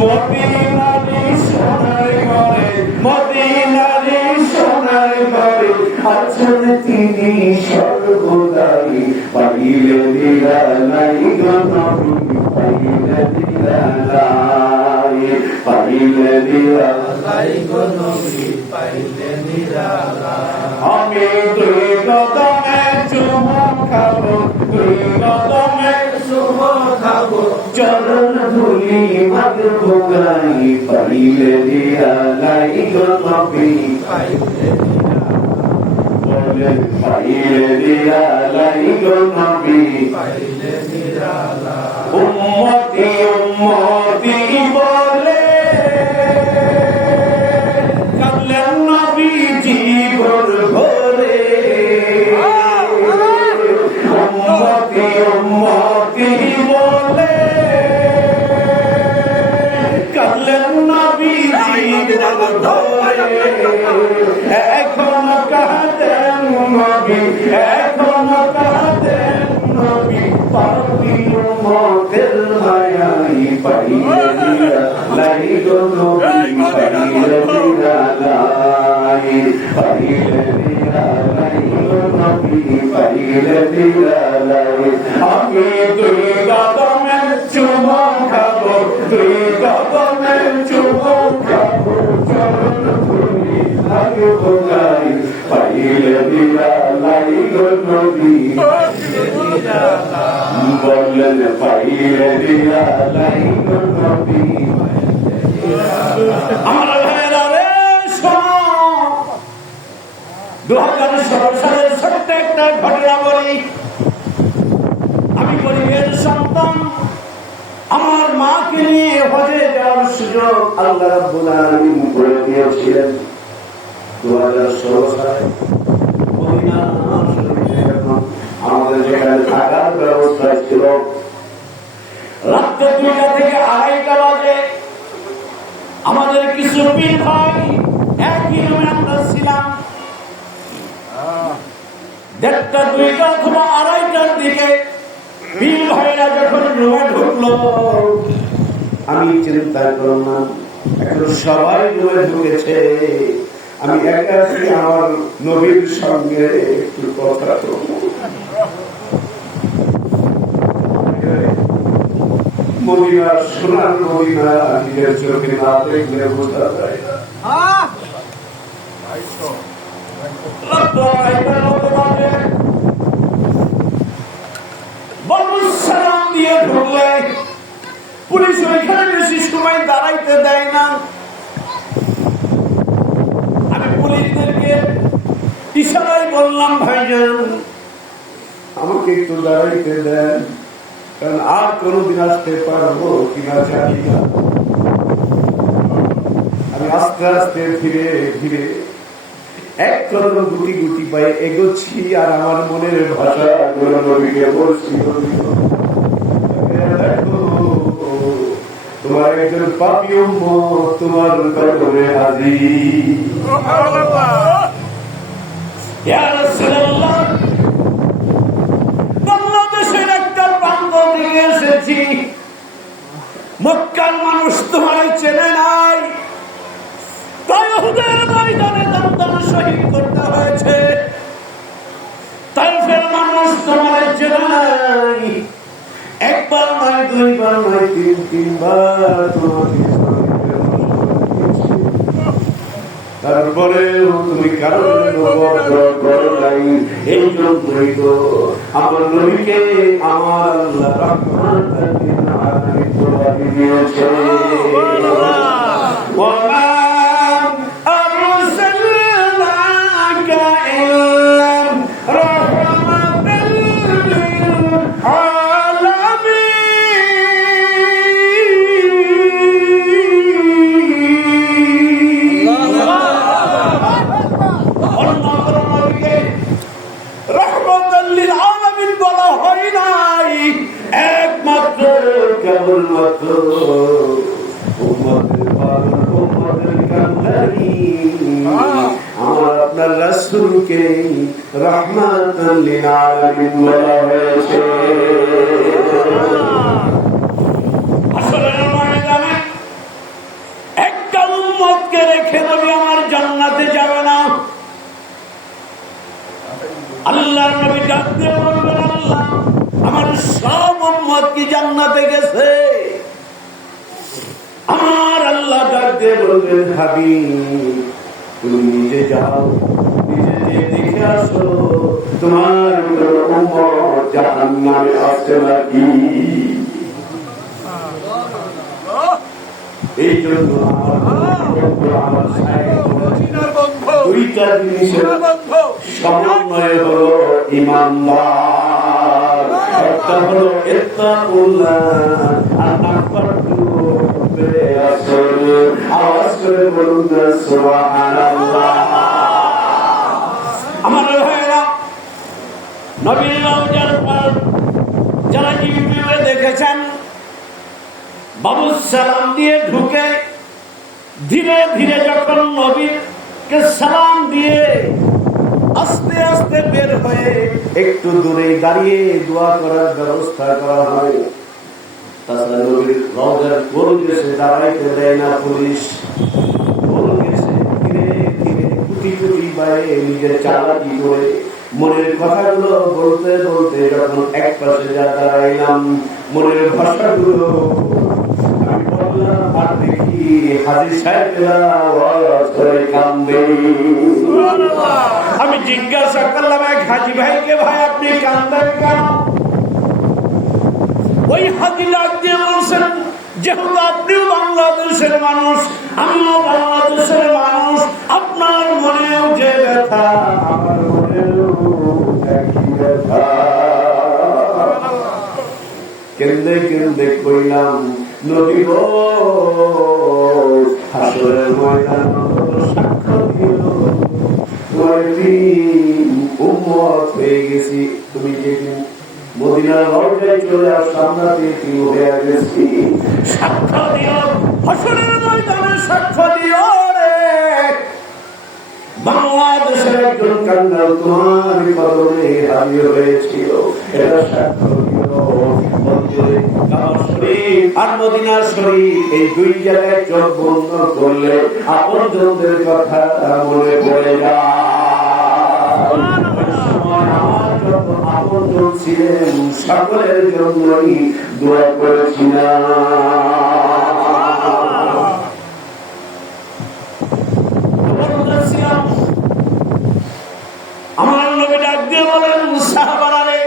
মদিনারি সোনার ঘরে, মদিনারি সোনার ঘরে আছেন তিনি সর্বদাই, পাইলে দিয়া নাই গো নবী, পাইলে দিয়া নাই, পাইলে দিয়া নাই গো নবী, পাইলে দিয়া নাই। আমি দুই কদমে চুমু খাবো, দুই কদমে চুমু খাবো, চরণ ধুলি ভাগবো গাই, পাইলে দিয়া নাই গো নবী, পাইলে দিয়া। বলেন, পাইলে দিয়া নাই গো নবী, পাইলে দিয়া। উম্মতি উম্মতি বলে কাঁদলেন নবীজি ভোর ভোরে, উম্মতি উম্মতি বলে কাঁদলেন নবীজি ভোর ভোরে। এখন কাঁদেন নবী, এখন কাঁদেন নবী, পাপী উম্মতের মায়াই, পাইলে দিয়া নাই গো নবী, পাইলে দিয়া নাই, পাইলে দিলাই নবী পাইলে দিলাই আমি দুই কদমে চুমো খাবো দুই কদমে চুমো খাবো চরণ ধুলি লাগবো গাই পাইলে দিলাই নবী বললেন পাইলে দিলাই নবী আমার ভাইরা রে শোনো 2016 সালের ছোট্ট একটা ঘটনা বলি আমি গরিবের সন্তান আমার মাকে নিয়ে হজে যাওয়ার সুযোগ আল্লাহ রাব্বুল আলামিন করে দিয়েছিলেন 2016 সালে মদিনা শরীফে আমাদের যেখানে থাকার ব্যবস্থা ছিল রাত্রে 2টা থেকে 2:30টা বাজে আমাদের কিছু পীর ভাই একই রুমে আমরা ছিলাম 1:30 2টা অথবা 2:30টার দিকে পীর ভাইরা যখন রুমে ঢুকলো আমি চিন্তা করলাম এখন সবাই রুমে ঢুকেছে আমি একা আছি আমার নবীর সঙ্গে একটু কথা বলবো মদিনা সোনার মদিনা নিজের চোখে না দেখলে বোঝা যায় না সালাম দিয়ে ঢুকলে পুলিশ ওইখানে বেশি সময় দাঁড়াইতে দেয় না আমি পুলিশদেরকে ইশারায় বললাম ভাইজান আমাকে একটু দাঁড়াইতে দেন কারণ আর কোনদিন আসতে পারবো কিনা জানি না আমি আস্তে আস্তে ধীরে ধীরে এক কদম গুটি গুটি পায়ে এগোচ্ছি আর আমার মনের ভাষা নবীকে বলছি দেখো তোমার একজন পাপী উম্মত তোমার কদমে হাজির ইয়া রাসূলুল্লাহ বাংলাদেশের একটা প্রান্ত থেকে এসেছি মক্কার মানুষ তোমার চেনে নাই তাই উহুদের ময়দানে দান শহীদ করতে হয়েছে তাইফের মানুষ তোমার চেনে নাই একবার নয় দুইবার নয় তিনবার তোমাকে তারপরে তুমি কারণে করো নাই এই জন্যই তো আমার নবীকে আমার আল্লাহ রাহমাতুল আলামিন দিয়েছে আমার আপনার রাসূলকে রাহমাতাল লিল আলামিন বলা হয়েছে আসলে ময়দানে একটা উম্মতকে রেখে নবী আমার জান্নাতে যাবে না আল্লাহর নবী ডাক দিয়ে বলবেন আল্লাহ আমার সব উম্মত কি জান্নাতে গেছে আমার আল্লাহ ডাক দিয়ে বলবেন হাবিব তুমি নিজে যাও নিজে যে দেখে আসো তোমার উম্মত জাহান্নামে আছে নাকি এই জন্য আমার দুইটা জিনিসের সমন্বয় হলো ইমানদার একটা হলো ইত্তাকুল্লাহ আর নাম্বার 2 আওয়াজ করে বলুন সুবহানাল্লাহ আমার ভাইরা নবীর রওজার পর যারা ইউটিউবে দেখেছেন বাবু সালাম দিয়ে ঢুকে ধীরে ধীরে যখন নবীকে সালাম দিয়ে আস্তে আস্তে বের হয়ে একটু দূরে দাঁড়িয়ে দোয়া করার ব্যবস্থা করা হয় তাছাড়া নবীর রওজার গোল গেছে দাঁড়াইতে দেয় না পুলিশ গোল গেছে ধীরে ধীরে কুটি কুটি বাইরে নিজের চালাকি করে মনের কথাগুলো বলতে বলতে যখন এক পাশে যা দাঁড়াইলাম, মনের ভাষাগুলো আমি বললাম, আর দেখি হাজী সাহেবরা ওয়াজ করে কান্দে। আমি জিজ্ঞাসা করলাম এক হাজী ভাইকে, ভাই আপনি কান্দেন কেন? ওই হাজী লাগ দিয়ে বলছেন, যেহেতু আপনিও বাংলাদেশের মানুষ, আমিও বাংলাদেশের মানুষ, আপনার মনেও যে ব্যথা আমার মনেও একই ব্যথা। কেন্দে কেন্দে কইলাম, নবী গো হাসরের ময়দান সাক্ষ্য দিল উম্মত হয়ে গেছি, তুমি যেদিন মদিনার রওজায় চলে আসলাম না কি হয়ে গেছি, সাক্ষ্য দিও হাসরের ময়দানে, সাক্ষ্য দিও রে বাংলাদেশের একজন কাঙ্গাল তোমার কদমে হাজির হয়েছিল, এটা সাক্ষ্য দিও। কাবা শরীফ আর মদিনা শরীফ এই দুই জায়গায় চোখ বন্ধ করলে আপনজনদের কথা মনে পড়ে যায়। আপনজন ছিলেন সকলের জন্যই দোয়া করেছিলাম। আমার নবী ডাক দিয়ে বলেন, সাহাবারা রে,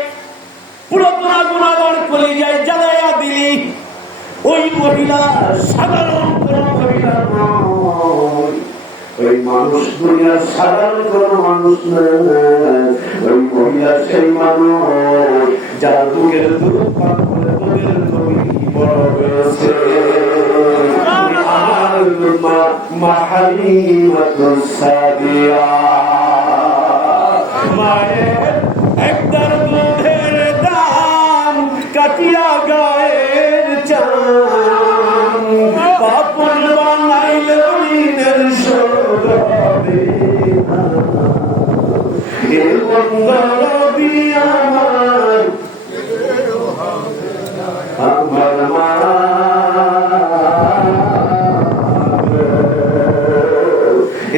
পুরাতন গুনাহগার কলিজায় জ্বালাইয়া দিলি। ওই মহিলা সাধারণ কোন মহিলা নয়, ওই মানুষ দুনিয়ার সাধারণ কোন মানুষ নয়, ওই মহিলা সেই মানুষ যার বুকের দুধ পান করে তোদের নবী বড় হয়েছে। আমার মা হালিমাতুস সাদিয়া, মায়ের একদার দুধের দাম কাটিয়া গায়ের চাম, পাপন বানাইলে ঋণের শোধ হবে না। এ বন্দর আমার আমার মা,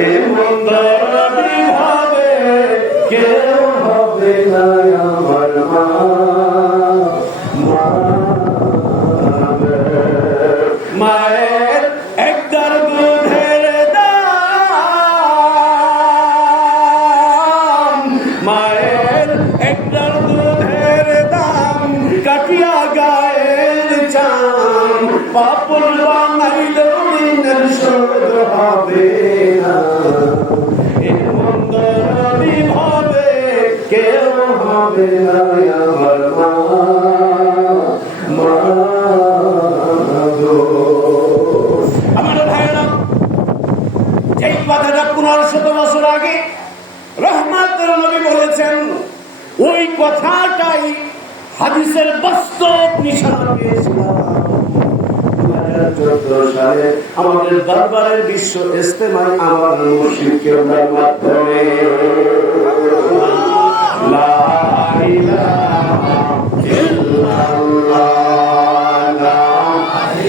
এ বন্দর হবে কেউ হবে না আমার মা। মায়ের একদার দুধের দাম, মায়ের একদার দুধের দাম কাটিয়া গায়ের চাম, পাপন বানাইলে ঋণের শোধ হবে না। এ মন্দরী হবে কেউ হবে না আমার মা। আমার ভাইরা, যেই কথাটা 1500 বছর আগে রহমতের নবী বলেছেন, ওই কথাটাই হাদিসের বাস্তব নিশানা পেয়েছিলাম। 2014 সালে আমাদের দরবারের বিশ্ব ইজতেমায় আমার মুর্শিদ কেবলার মাধ্যমে লা ইলাহা ইল্লাল্লাহ, লা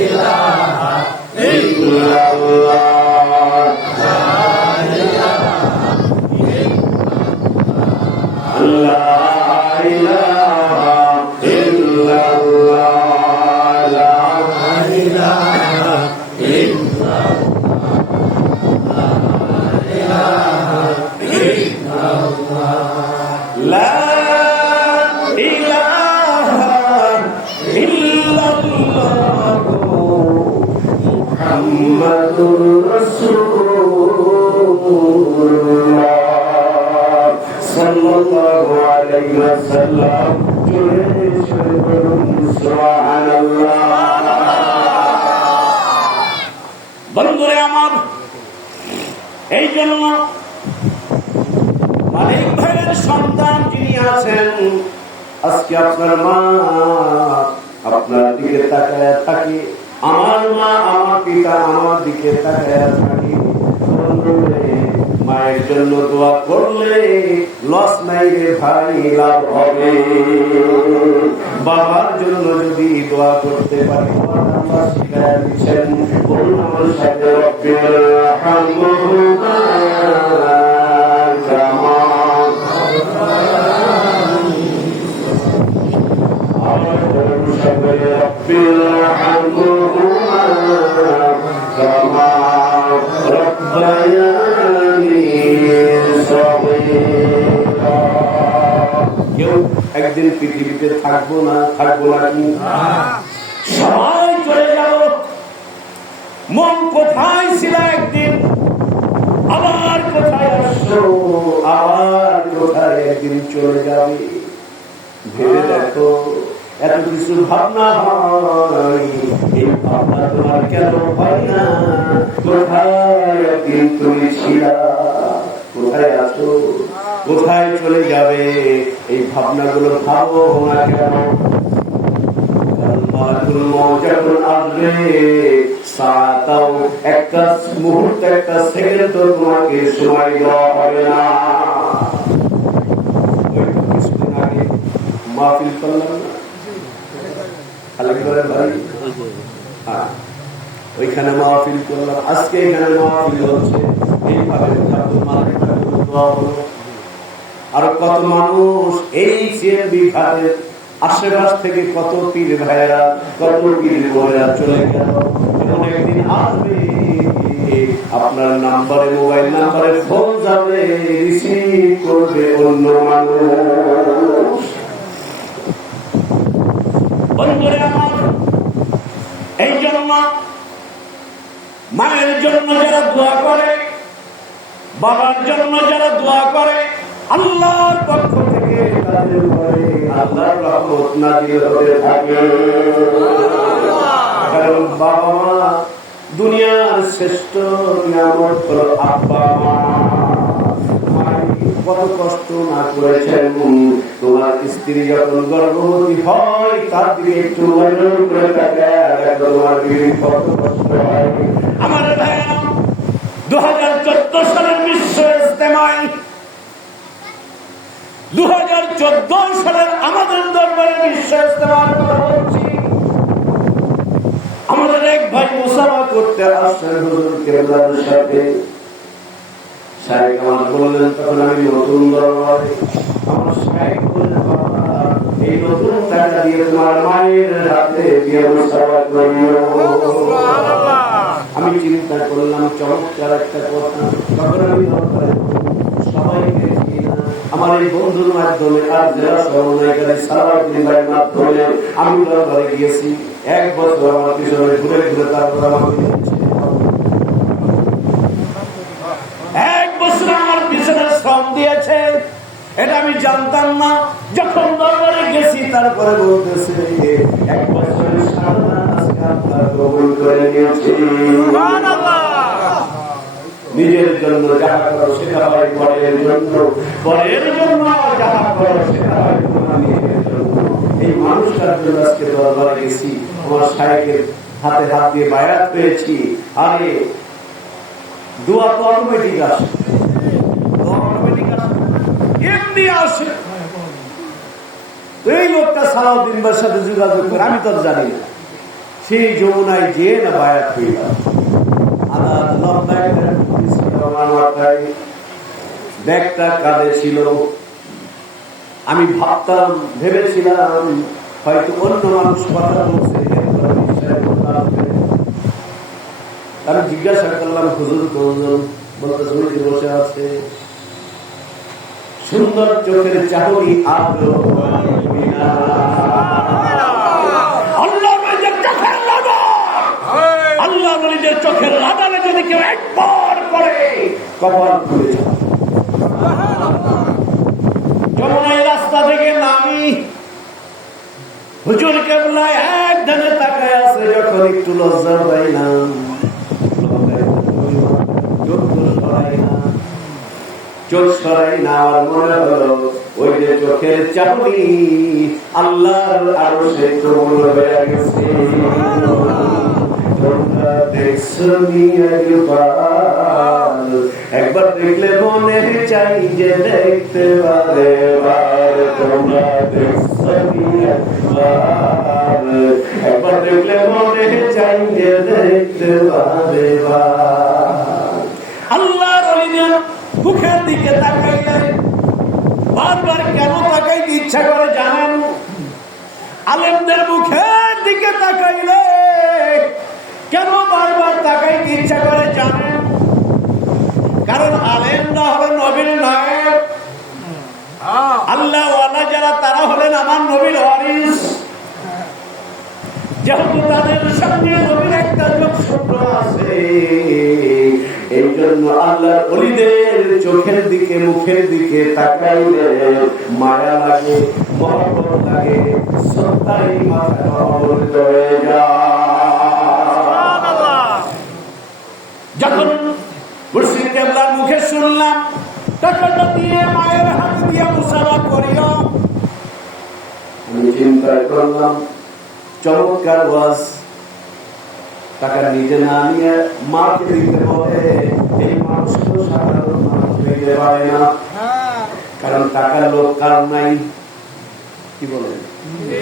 ইলাহা ইল্লাল্লাহ, লা ইলাহা ইল্লাল্লাহ, মুহাম্মাদুর রাসূলুল্লাহ সাল্লাল্লাহু আলাইহি ওয়াসাল্লাম। সুবহানাল্লাহ। বন্ধুরে আমার, এই জন্য মালিক ভাইয়ের সন্তান যিনি আছেন, আজকে আপনার মা আপনার দিকে তাকায় থাকি, আমার মা আমার পিতা আমার দিকে তাকায় থাকি। মায়ের জন্য দোয়া করলে লস নাই রে ভাই, লাভ হবে। বাবার জন্য যদি দোয়া করতে পারি, আল্লাহ শিখায়া দিচ্ছেন, বলুন আমার সাথে রব্বির হামহুমা ربياني صغيرا কেউ একদিন পৃথিবীতে থাকবো না কি সবাই চলে যাব মন কোথায় ছিল একদিন আবার কোথায় আসছো আবার কোথায় একদিন চলে যাবে ভেবে দেখো এত কিছু ভাবনা হয় এই ভাবনা তোমার কেন হয় না কোথায় একদিন তুমি ছিলা কোথায় আছো কোথায় চলে যাবে এই ভাবনাগুলো ভাবো না কেন যখন আসবে সাতাও একটা মুহূর্তে একটা সেকেন্ড তোমাকে সময় দেওয়া হবে না কিছুদিন আগে মাহফিল করলাম না ভাই ওইখানে মাহফিল করলাম আজকে এখানে মাহফিল হচ্ছে এইভাবে আর কত মানুষ এই সিএমবি ঘাটের আশেপাশ থেকে কত পীর ভাইয়েরা কত পীর বোনেরা চলে গেল এমন একদিন আসবে আপনার নাম্বারে মোবাইল নাম্বারে ফোন যাবে রিসিভ করবে অন্য মানুষ এই জন্য মায়ের জন্য যারা দোয়া করে বাবার জন্য যারা দোয়া করে আল্লাহর পক্ষ থেকে তাদের উপরে আল্লাহর রহমত নাযিল হতে থাকে কারণ বাবা মা দুনিয়ার শ্রেষ্ঠ নিয়ামত হলো আব্বা মা কত কষ্ট না করেছেন তোমার স্ত্রী যখন গর্ভবতী হয় তার দিকে একটু নজর করে তাকায় তোমার বিবি কত কষ্ট হয় আমার ভাইয়া 2014 সালের বিশ্ব ইজতেমায় 2014 সালের আমাদের দরবারে বিশ্ব ইজতেমার কথা বলছি আমাদের এক ভাই মুসাফা করতে আসছেন হুজুর কেবলার সাথে শাইখ আমার বললেন তখন আমি নতুন দরবারে আমার শাইখ বললেন বাবা এই নতুন টাকা দিয়ে তোমার মায়ের হাতে দিয়ে মুসাফা করিও আমি চিন্তা করলাম চমৎকার একটা কথা তখন আমি দরবারে সবাইকে আমার এই বন্ধুর মাধ্যমে আর যারা সমন্বয়কারী সালাউদ্দিন ভাইয়ের মাধ্যমে আমি দরবারে গিয়েছি 1 বছর আমার পিছনে ঘুরে ঘুরে তারপর আমাকে 1 বছর আমার পিছনে শ্রম দিয়েছে এটা আমি জানতাম না যখন দরবারে গেছি তারপরে বলতেছে 1 বছরের সাধনা আজকে আপনার কবুল করে নিয়েছি সুবহানাল্লাহ নিজের জন্য যাহা করো সেটা হয় পরের জন্য যাহা করো সেটা হয় তোমার নিজের জন্য এই মানুষটার জন্য আজকে দরবারে গেছি আমার শাইখের হাতে হাত দিয়ে বায়াত পেয়েছি আরে দোয়া তো অটোমেটিক আসে এমনি আসে এই লোকটা সালাউদ্দিন ভাইয়ের সাথে যোগাযোগ করে আমি তো জানি না সেই যমুনায় যে না বায়াত হয়ে গেল ব্যাগটা কাঁধে ছিল আমি ভাবতাম ভেবেছিলাম হয়তো অন্য মানুষ কথা বলছে আমি জিজ্ঞাসা করলাম হুজুর কোনজন বলতে শুনে বসে আছে সুন্দর চোখের চাহনি আগ্রহ আল্লাহ নবীর চোখের লাগালে যদি কেউ একবার পড়ে কপাল খুলে যায় যমুনায় রাস্তা থেকে নামি হুজুর কেবলায় এক ধানে তাকায় আছে যখন একটু লজ্জা পাইলাম চোখ সরাই না আমার মনে হলো ওই যে চোখের চাহনি আল্লাহর আরো সে কবুল হয়ে গেছে একবার দেখলে মনে চাই যে দেখতে পারে তোমরা একবার দেখলে মনে চাই যে দেখতে পারে আল্লাহর ওলিদের মুখের দিকে তাকাইলে বারবার কেন তাকাইতে ইচ্ছা করে জানেন আলেমদের মুখের দিকে তাকাইলে কেন বারবার তাকাইতে ইচ্ছা করে জানেন এখন আলেমরা হলেন নবীর নায়েব, আল্লাহ ওয়ালা যারা তারা হলেন আমার নবীর ওয়ারিস। যেহেতু তাদের সঙ্গে নবীর একটা যোগসূত্র আছে, এই জন্য আল্লাহর ওলিদের চোখের দিকে মুখের দিকে তাকাইলে মায়া লাগে, মহব্বত লাগে, শ্রদ্ধায় মাথা অবরুদ্ধ হয়ে যায়। যখন মুর্শিদ কেবলার মুখে শুনলাম টাকাটা দিয়ে মায়ের হাতে দিয়ে মুসাফা করিও, আমি চিন্তা করলাম চমৎকার ওয়াজ। টাকা নিজে না নিয়ে মাকে দিতে বলে, এই মানুষ তো সাধারণ মানুষ হইতে পারে না, কারণ টাকার লোক কার নাই, কি বলে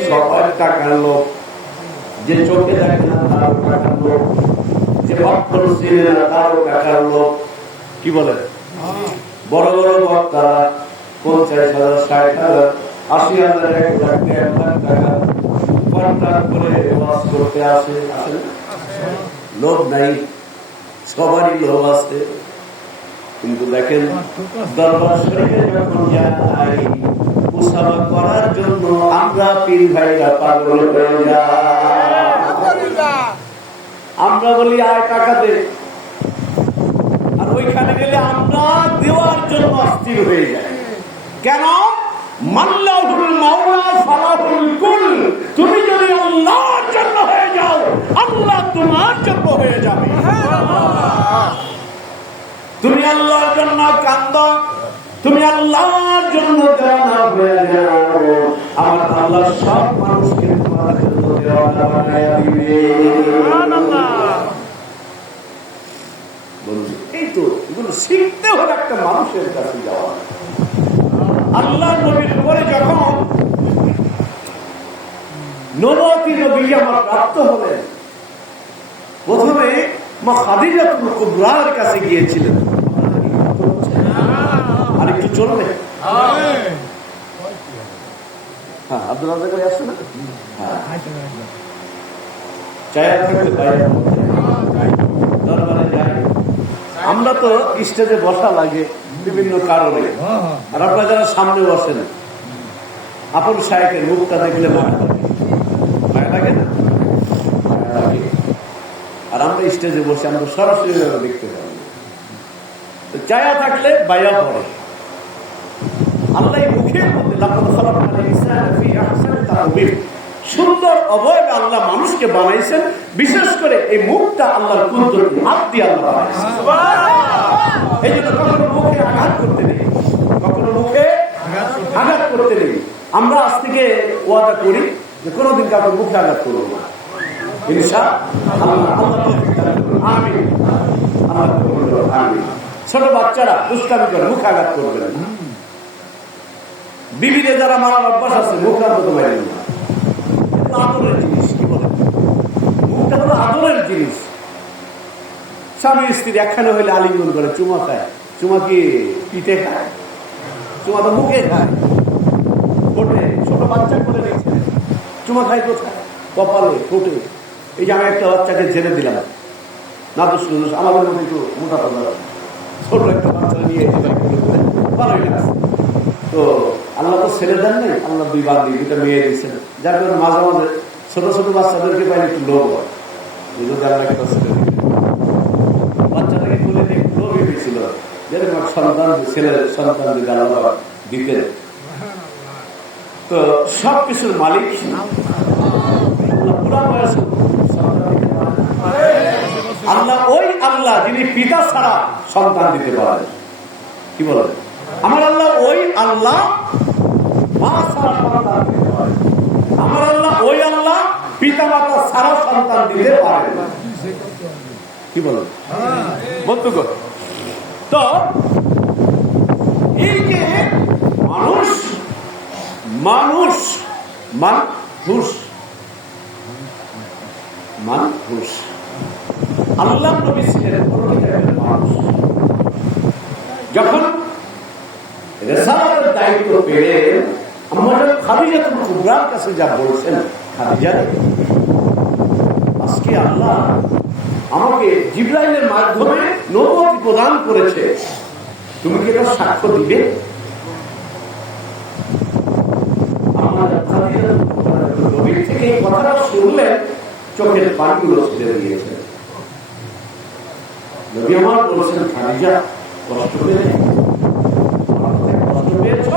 সবার টাকার লোক। যে চোখে দেখে না তারও টাকার লোক, যে অক্ষর চিনে না তারও টাকার লোক, কি বলে বড় বড় বক্তারা 50,000, 60,000, 80,000, 1 লাখ, 1 লাখ টাকা কন্ট্রাক্ট করে ওয়াজ করতে আসে। লোভ নাই, সবারই লোভ আছে। কিন্তু দেখেন দরবার শরীফে যখন যাই মুসাফা করার জন্য আমরা পীর ভাইরা পাগল হয়ে যাই। আমরা বলি আয় টাকা দে, আর ওইখানে গেলে আমরা দেওয়ার জন্য অস্থির হয়ে যাই। কেন? মাল্লাহুল মাওলা ফালাহুল কুল। তুমি যদি আল্লাহর জন্য হয়ে যাও, আল্লাহ তোমার জন্য হয়ে যাবে। তুমি আল্লাহর জন্য কাঁদো, তুমি আল্লাহর জন্য দেওয়ানা হয়ে যাও, আমার আল্লাহ সব মানুষকে তোমার জন্য দেওয়ানা বানায়া দিবে। এই তো এগুলো শিখতে হলে একটা মানুষের কাছে যাওয়া। আল্লাহ নবীর পরে যখন নবতী নবী আমার প্রাপ্ত হলেন, প্রথমে মা খাদিজাতুল কুবরার কাছে গিয়েছিলেন। আর একটু চলবে, হ্যাঁ আব্দুল রাজ্জাক ভাই আসছে না, চায়া থাকতে দরবারে যাই। আমরা তো স্টেজে বসা লাগে বিভিন্ন কারণে, আর আপনারা যারা সামনে বসেন আপন সাহেবের মুখটা দেখলে মায়া লাগে না? আর আমরা স্টেজে বসে আমরা সরাসরি দেখতে পাই। চায়া থাকলে বাইয়া পড়ে। আল্লাহ মুখের মধ্যে সুন্দর অবয়ব আল্লাহ মানুষকে বানাইছেন। বিশেষ করে এই মুখটা আল্লাহর কুদরত, হাত দিয়ে আল্লাহ বানাইছেন। এই জন্য কখনো মুখে আঘাত করতে নেই, কখনো মুখে আঘাত করতে নেই। আমরা আজ থেকে ওয়াদা করি যে কোনোদিন কাউকে মুখে আঘাত করবো না, ইনশাআল্লাহ। আমিন, আমিন। ছোট বাচ্চারা দুষ্টামি করে, মুখে আঘাত করবেন না। বিবিদের যারা মারার অভ্যাস আছে, মুখে আঘাত মারেন না। আদরের জিনিস, কি বলে মুখটা হলো আদরের জিনিস। স্বামী স্ত্রী একখানে হইলে আলিঙ্গন করে, চুমা খায়। চুমা কি পিঠে খায়? চুমা তো মুখে খায়, ঠোঁটে। ছোট বাচ্চা করে দিচ্ছে, চুমা খায় কোথায়? কপালে, ঠোঁটে। এই যে আমি একটা বাচ্চাকে ছেড়ে দিলাম, না তো আমাদের মধ্যে একটু মোটা কথা, ছোট একটা বাচ্চা নিয়ে ভালোই লাগছে। তো আল্লাহ তো ছেড়ে দেন নাই, আল্লাহ দুই বান্দি, দুইটা মেয়ে দিয়েছেন, যার কারণে মাঝে মাঝে ছোট ছোট বাচ্চাদেরকে পাইলে একটু লোভ হয়। বাচ্চাটাকে খুলে লোভ হয়েছিল, যেরকম সন্তান, ছেলের সন্তান যদি আল্লাহ দিতেন। তো সবকিছুর মালিক পুরা বয়স আল্লাহ, ওই আল্লাহ যিনি পিতা ছাড়া সন্তান দিতে পারেন। কি বলেন? আমার আল্লাহ ওই আল্লাহ মা ছাড়া সন্তান দিতে পারেন। আমার আল্লাহ ওই আল্লাহ পিতা মাতা ছাড়া সন্তান দিতে পারেন। কি বলেন বন্ধুগণ? তো এই যে মানুষ মানুষ মানুষ মানুষ আল্লাহ নবী ছিলেন মানুষ। যখন রিসালাতের দায়িত্ব পেয়ে আমাদের খাদিজাতুল কুবরার কাছে যা বলছেন, খাদিজা আজকে আল্লাহ আমাকে জিবরাইলের মাধ্যমে নবুয়ত প্রদান করেছে, তুমি কি এটা সাক্ষ্য দিবে? আমার নবীর থেকে এই কথাটা শুনলেন, চোখের পানিগুলো ছেড়ে দিয়েছে। নবী আমার বলছেন, খাদিজা কষ্ট পেয়েছ?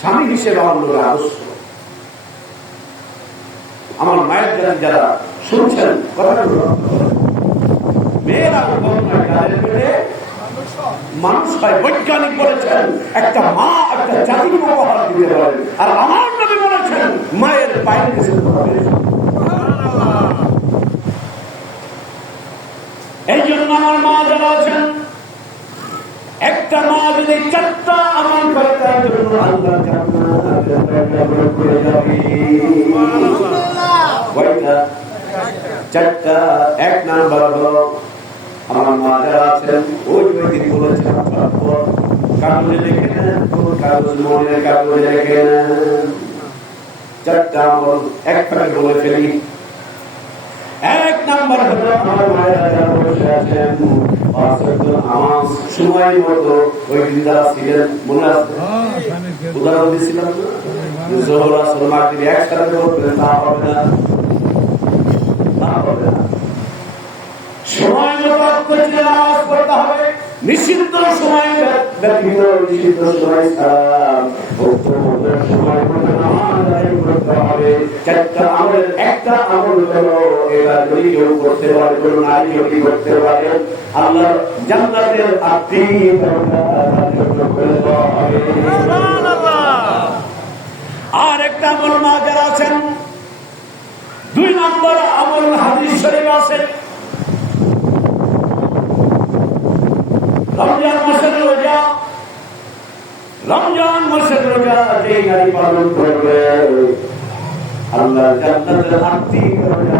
স্বামী হিসেবে আমার লোক আদর্শ। আমার মায়ের জানেন যারা শুনছেন কথাগুলো, মেয়েরা যাদের পেটে মানুষ হয়, বৈজ্ঞানিক বলেছেন একটা মা একটা জাতিকে উপহার দিতে পারেন, আর আমার নবী বলেছেন মায়ের পায়ের কাছে। এই জন্য আমার মা যারা আছেন, একটা মা যদি চারটা আমল করে তার জন্য আল্লাহ চারটা। এক নাম্বার হলো আমার মা যারা আছেন ওই দিন বলেছেন কাগজে লিখে নেন, কাগজ মনের কাগজে লিখে নেন। চারটা আমল এক ফাঁকে বলে ফেলি। এক নাম্বার হলো আমার মায়েরা যারা বসে আছেন নামাজ সময় মতো ওই দিন যারা ছিলেন মনে আছে, উদাহরণ দিয়েছিলাম জোহর আসর মাগরিব একসাথে করবেন, তা হবে না, তা হবে না। সময় মতো নামাজ পড়তে হবে, নিষিদ্ধ সময় ব্যতীত নিষিদ্ধ সময় ছাড়া সময় মতো নামাজ আদায় করতে হবে। চারটা আমলের একটা আমল হলো এরা যদি কেউ করতে পারে, কোনো নারী যদি করতে পারে, আল্লাহ জান্নাতের আটটি দরজা করে দেওয়া হবে। আর একটা আমল মা যারা আছেন, দুই নম্বর আমল হাদিস শরীফ আছে, রমজান মাসের রোজা। রমজান মাসের রোজা যেই নারী পালন করবে আল্লাহ জান্নাতের আটটি দরজা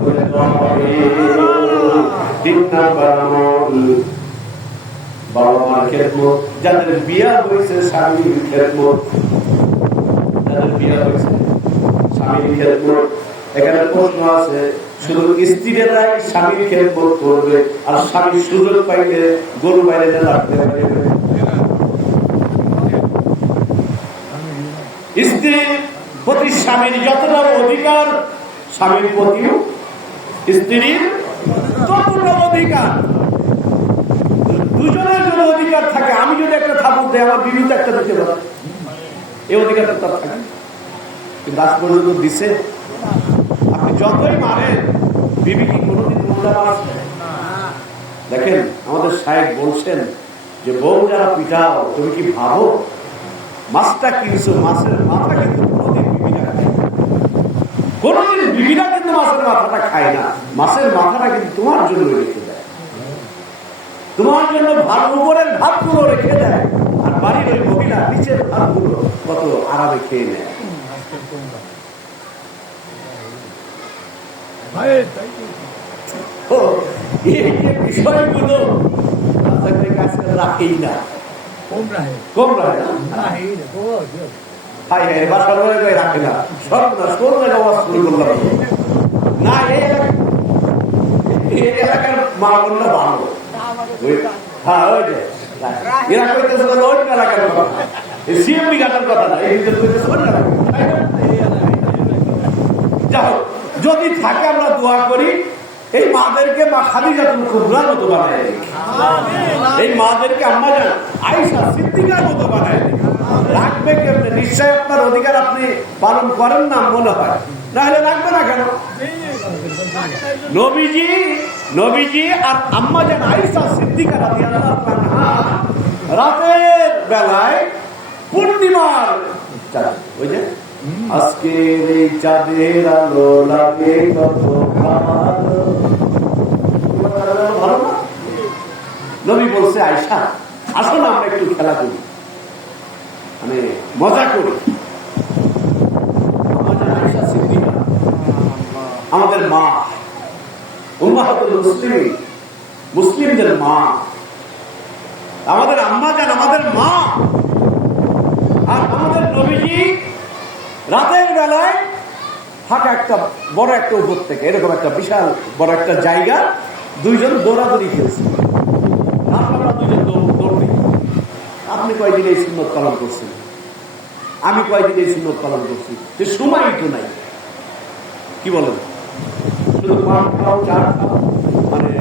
করে দেওয়া হবে। তিন নাম্বার আমল বাবা মার খেদমত, যাদের বিয়া হয়েছে স্বামীর খেদমত, যাদের বিয়া হয়েছে স্বামীর খেদমত। এখানে প্রশ্ন আছে, শুধু স্ত্রীরাই স্বামীর খেদমত করবে আর স্বামীর সুযোগ পাইলে গরু বাইরে রাখতে পারবে? স্ত্রীর প্রতি স্বামীর যতটা অধিকার, স্বামীর প্রতিও স্ত্রীর ততটা অধিকার। দুজনের জন্য অধিকার থাকে। আমি যদি একটা থাপুর দেয়, আমার বিবিতে একটা দিতে পারে, এই অধিকারটা তার থাকে, কিন্তু আজ পর্যন্ত দিছে। আপনি যতই মারেন, বিবি কি কোনোদিন মূল্যা মারছে? দেখেন আমাদের সাহেব বলছেন যে বউ যারা পিঠাও, তুমি কি ভাবো মাছটা কিনছো, মাছের মাথা কিন্তু কোনোদিন বিবিরা খায়, কোনোদিন বিবিরা কিন্তু মাছের মাথাটা খায় না। মাছের মাথাটা কিন্তু তোমার জন্য রেখে দেয়, তোমার জন্য ভাত উপরের ভাতগুলো রেখে দেয়, আর বাড়ির ওই মহিলা নিচের ভাতগুলো কত আরামে খেয়ে নেয়। এই যে বিষয়গুলো রাখেই না, কম রাখে রাখে না, সব না। এই এলাকার মা বললে ভালো, হ্যাঁ ওই যে এরা কইতেছে অন্য এলাকার কথা, সিএমপি ঘাটার কথা না, এই যাই হোক, যদি থাকে আমরা দোয়া করি এই মাদেরকে মা খাদিজাতুল কুবরার মতো বানায়, এই মাদেরকে আম্মা জান আয়েশা সিদ্দিকার মতো বানায়। রাখবে কেমনে? নিশ্চয় আপনার অধিকার আপনি পালন করেন না মনে হয়, না হলে রাখবে না কেন? নবীজি আর আম্মা জান আয়েশা সিদ্দিকা রাদিয়াল্লাহু আনহা রাতের বেলায় পূর্ণিমার ওই যে আজকের এই চাঁদের আলো লাগে কত ভালো, ভালো না? নবী বলছে আয়েশা আসো না আমরা একটু খেলা করি, মানে মজা করি। আয়েশা সিদ্দিকা আমাদের মা, উম্মাহাতুল মুসলিমিন, মুসলিমদের মা, আমাদের আম্মা জান আমাদের মা। আর আমাদের নবীজি রাতের বেলায় ফাঁকা একটা বড় একটা উপর থেকে এরকম একটা বিশাল বড় একটা জায়গা, দুইজন দৌড়াদৌড়ি খেলছে। আমরা দুজন দৌড় দিই। আপনি কয়দিন এই সুন্নত পালন করছেন, আমি কয়দিন এই সুন্নত পালন করছি, যে সময় তো নাই। কি বলেন, শুধু পান খাও, চা খাও, মানে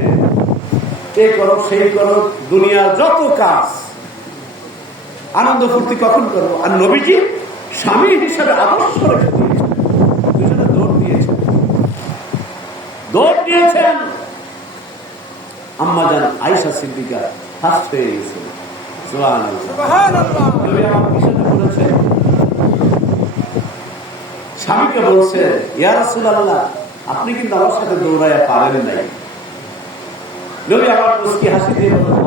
এই করো সেই করো, দুনিয়ার যত কাজ, আনন্দ ফুর্তি কখন করো। আর নবীজি স্বামী হিসাবে আদর্শ রেখে দিয়েছেন, দুজনে দৌড় দিয়েছেন। আম্মা জান আয়েশা সিদ্দিকা ফার্স্ট হয়ে গেছেন। স্বামীকে বলছে, ইয়া রাসূলুল্লাহ, আপনি কিন্তু আমার সাথে দৌড়াইয়া পারেন নাই। নবী আমার মুস্কি হাসি দিয়ে বললেন,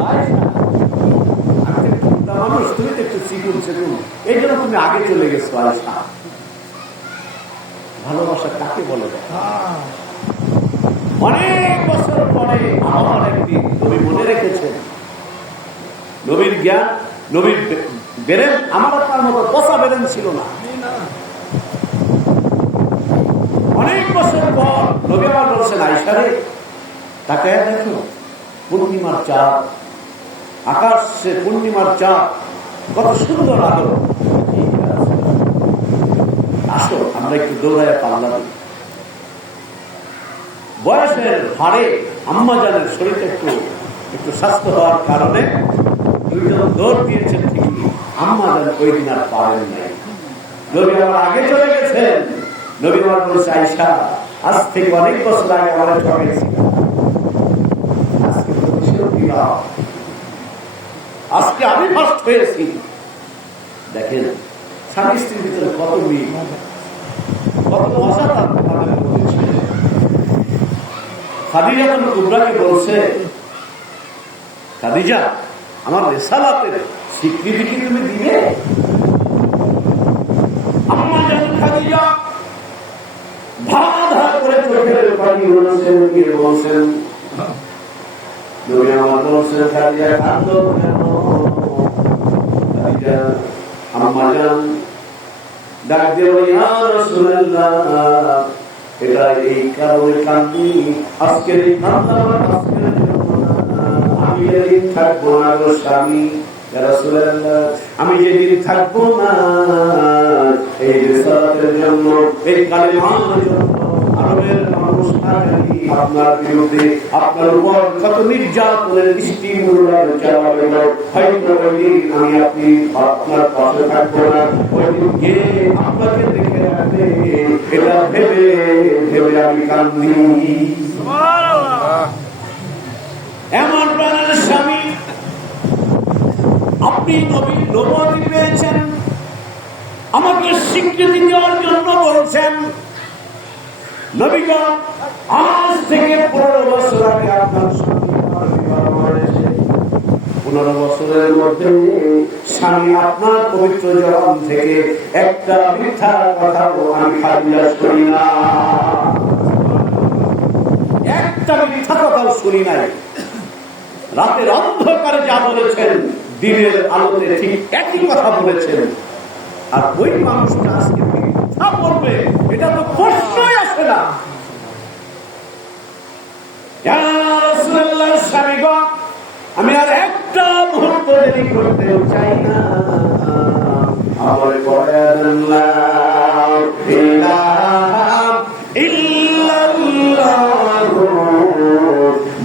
আমি তো মানুষ, তুমি তো একটু চিকুন চিকুন, এই জন্য তুমি আগে চলে গেছো। আয়েশা, ভালোবাসা কাকে বলে? অনেক বছর পরে আমার একদিন নবী মনে রেখেছেন, নবীর জ্ঞান, নবীর বেরেন আমার আপনার মতো পচা বেরেন ছিল না। অনেক বছর পর নবী আমার বলছেন, আয়েশা রে, তাকায় দেখো পূর্ণিমার চাঁদ, আকাশে পূর্ণিমার চাঁদ, কত সুন্দর আলো। আসো আমরা একটু দৌড়ায় পাল্লা দিই। বয়সের হারে আম্মা জানের শরীরটা একটু স্বাস্থ্য হওয়ার কারণে দুইজন দৌড় দিয়েছেন ঠিকই, আম্মা জান ওই দিন আর পারেন নাই। নবী আমার আগে চলে গেছেন। নবী আমার বলছে, আয়েশা, আজ থেকে অনেক বছর আগে আমার ঠকেছি, আজকে আমি ফার্স্ট হয়েছি। দেখেন স্বামী স্ত্রীর ভিতরে কত মিল, কত মজা তাদের মধ্যে ছিল। খাদিজা কুবরাকে বলছে, খাদিজা, আমার রিসালাতের স্বীকৃতি কি তুমি দিবে? আম্মা জান খাদিজা ধা ধা করে চোখের পানি বলছেন, কি বলছেন? নবী আমার বলছেন, খাদিজা কাঁদো কেন? খাদিজা আম্মা জান ডাক দিয়ে, ইয়া রাসূলুল্লাহ, এটা এই কারণে কান্দি, আজকের এই কান্না আজকের আমি যেদিন থাকবো না গো স্বামী, আমি যেদিন থাকবো না, এই রিসালাতের জন্য, এই কালেমার জন্য আরবের মানুষ আপনার বিরুদ্ধে, আপনার উপর কত নির্যাতনের দৃষ্টিমূলক চালাবে, হয়তো ওই দিন আমি আপনি আপনার পাশে থাকবো না, ওই দিন গিয়ে আপনাকে দেখে রাখবে, এটা ভেবে ভেবে আমি কান্দি। এমন প্রাণের স্বামী আপনি, নবীর নবুয়ত পেয়েছেন, আমাকে স্বীকৃতি দেওয়ার জন্য বলছেন। নবীগণ আজ থেকে 15 বছর আগে আপনার স্বামী আমার বিবাহ হয়েছে। 15 বছরের মধ্যে স্বামী আপনার পবিত্র জবান থেকে একটা মিথ্যা কথা আমি খারিজ করি না, একটা মিথ্যা কথাও শুনি নাই। রাতের অন্ধকারে যা বলেছেন, দিনের আলোতে ঠিক একই কথা বলেছেন। আর ওই মানুষটা আজকে মিথ্যা বলবে, এটা তো প্রশ্নই আসে না। ইয়া রাসূলুল্লাহ, স্বামীগণ, আমি আর একটা মুহূর্ত দেরি করতে চাই না। আমার বয়ান লা ইলাহা ইল্লাল্লাহু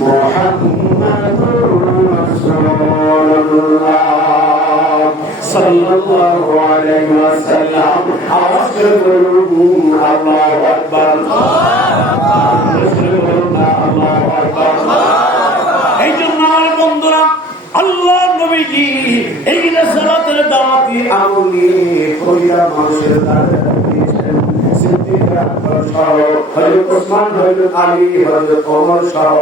মুহাম্মাদুর রাসূলুল্লাহ সাল্লাল্লাহু আলাইহি ওয়াসাল্লাম। আওয়াজ করে বলুন আল্লাহু আকবার, আল্লাহু আকবার। এই জন্য আমার বন্ধুরা, আল্লাহ নবীজি এই রিসালাতের দাওয়াতি আমলি কইরা মানুষের দ্বারা দিয়েছেন। সিদ্দিক আকবর সহ, হযরত ওসমান, হযরত আলী, হযরত ওমর সহ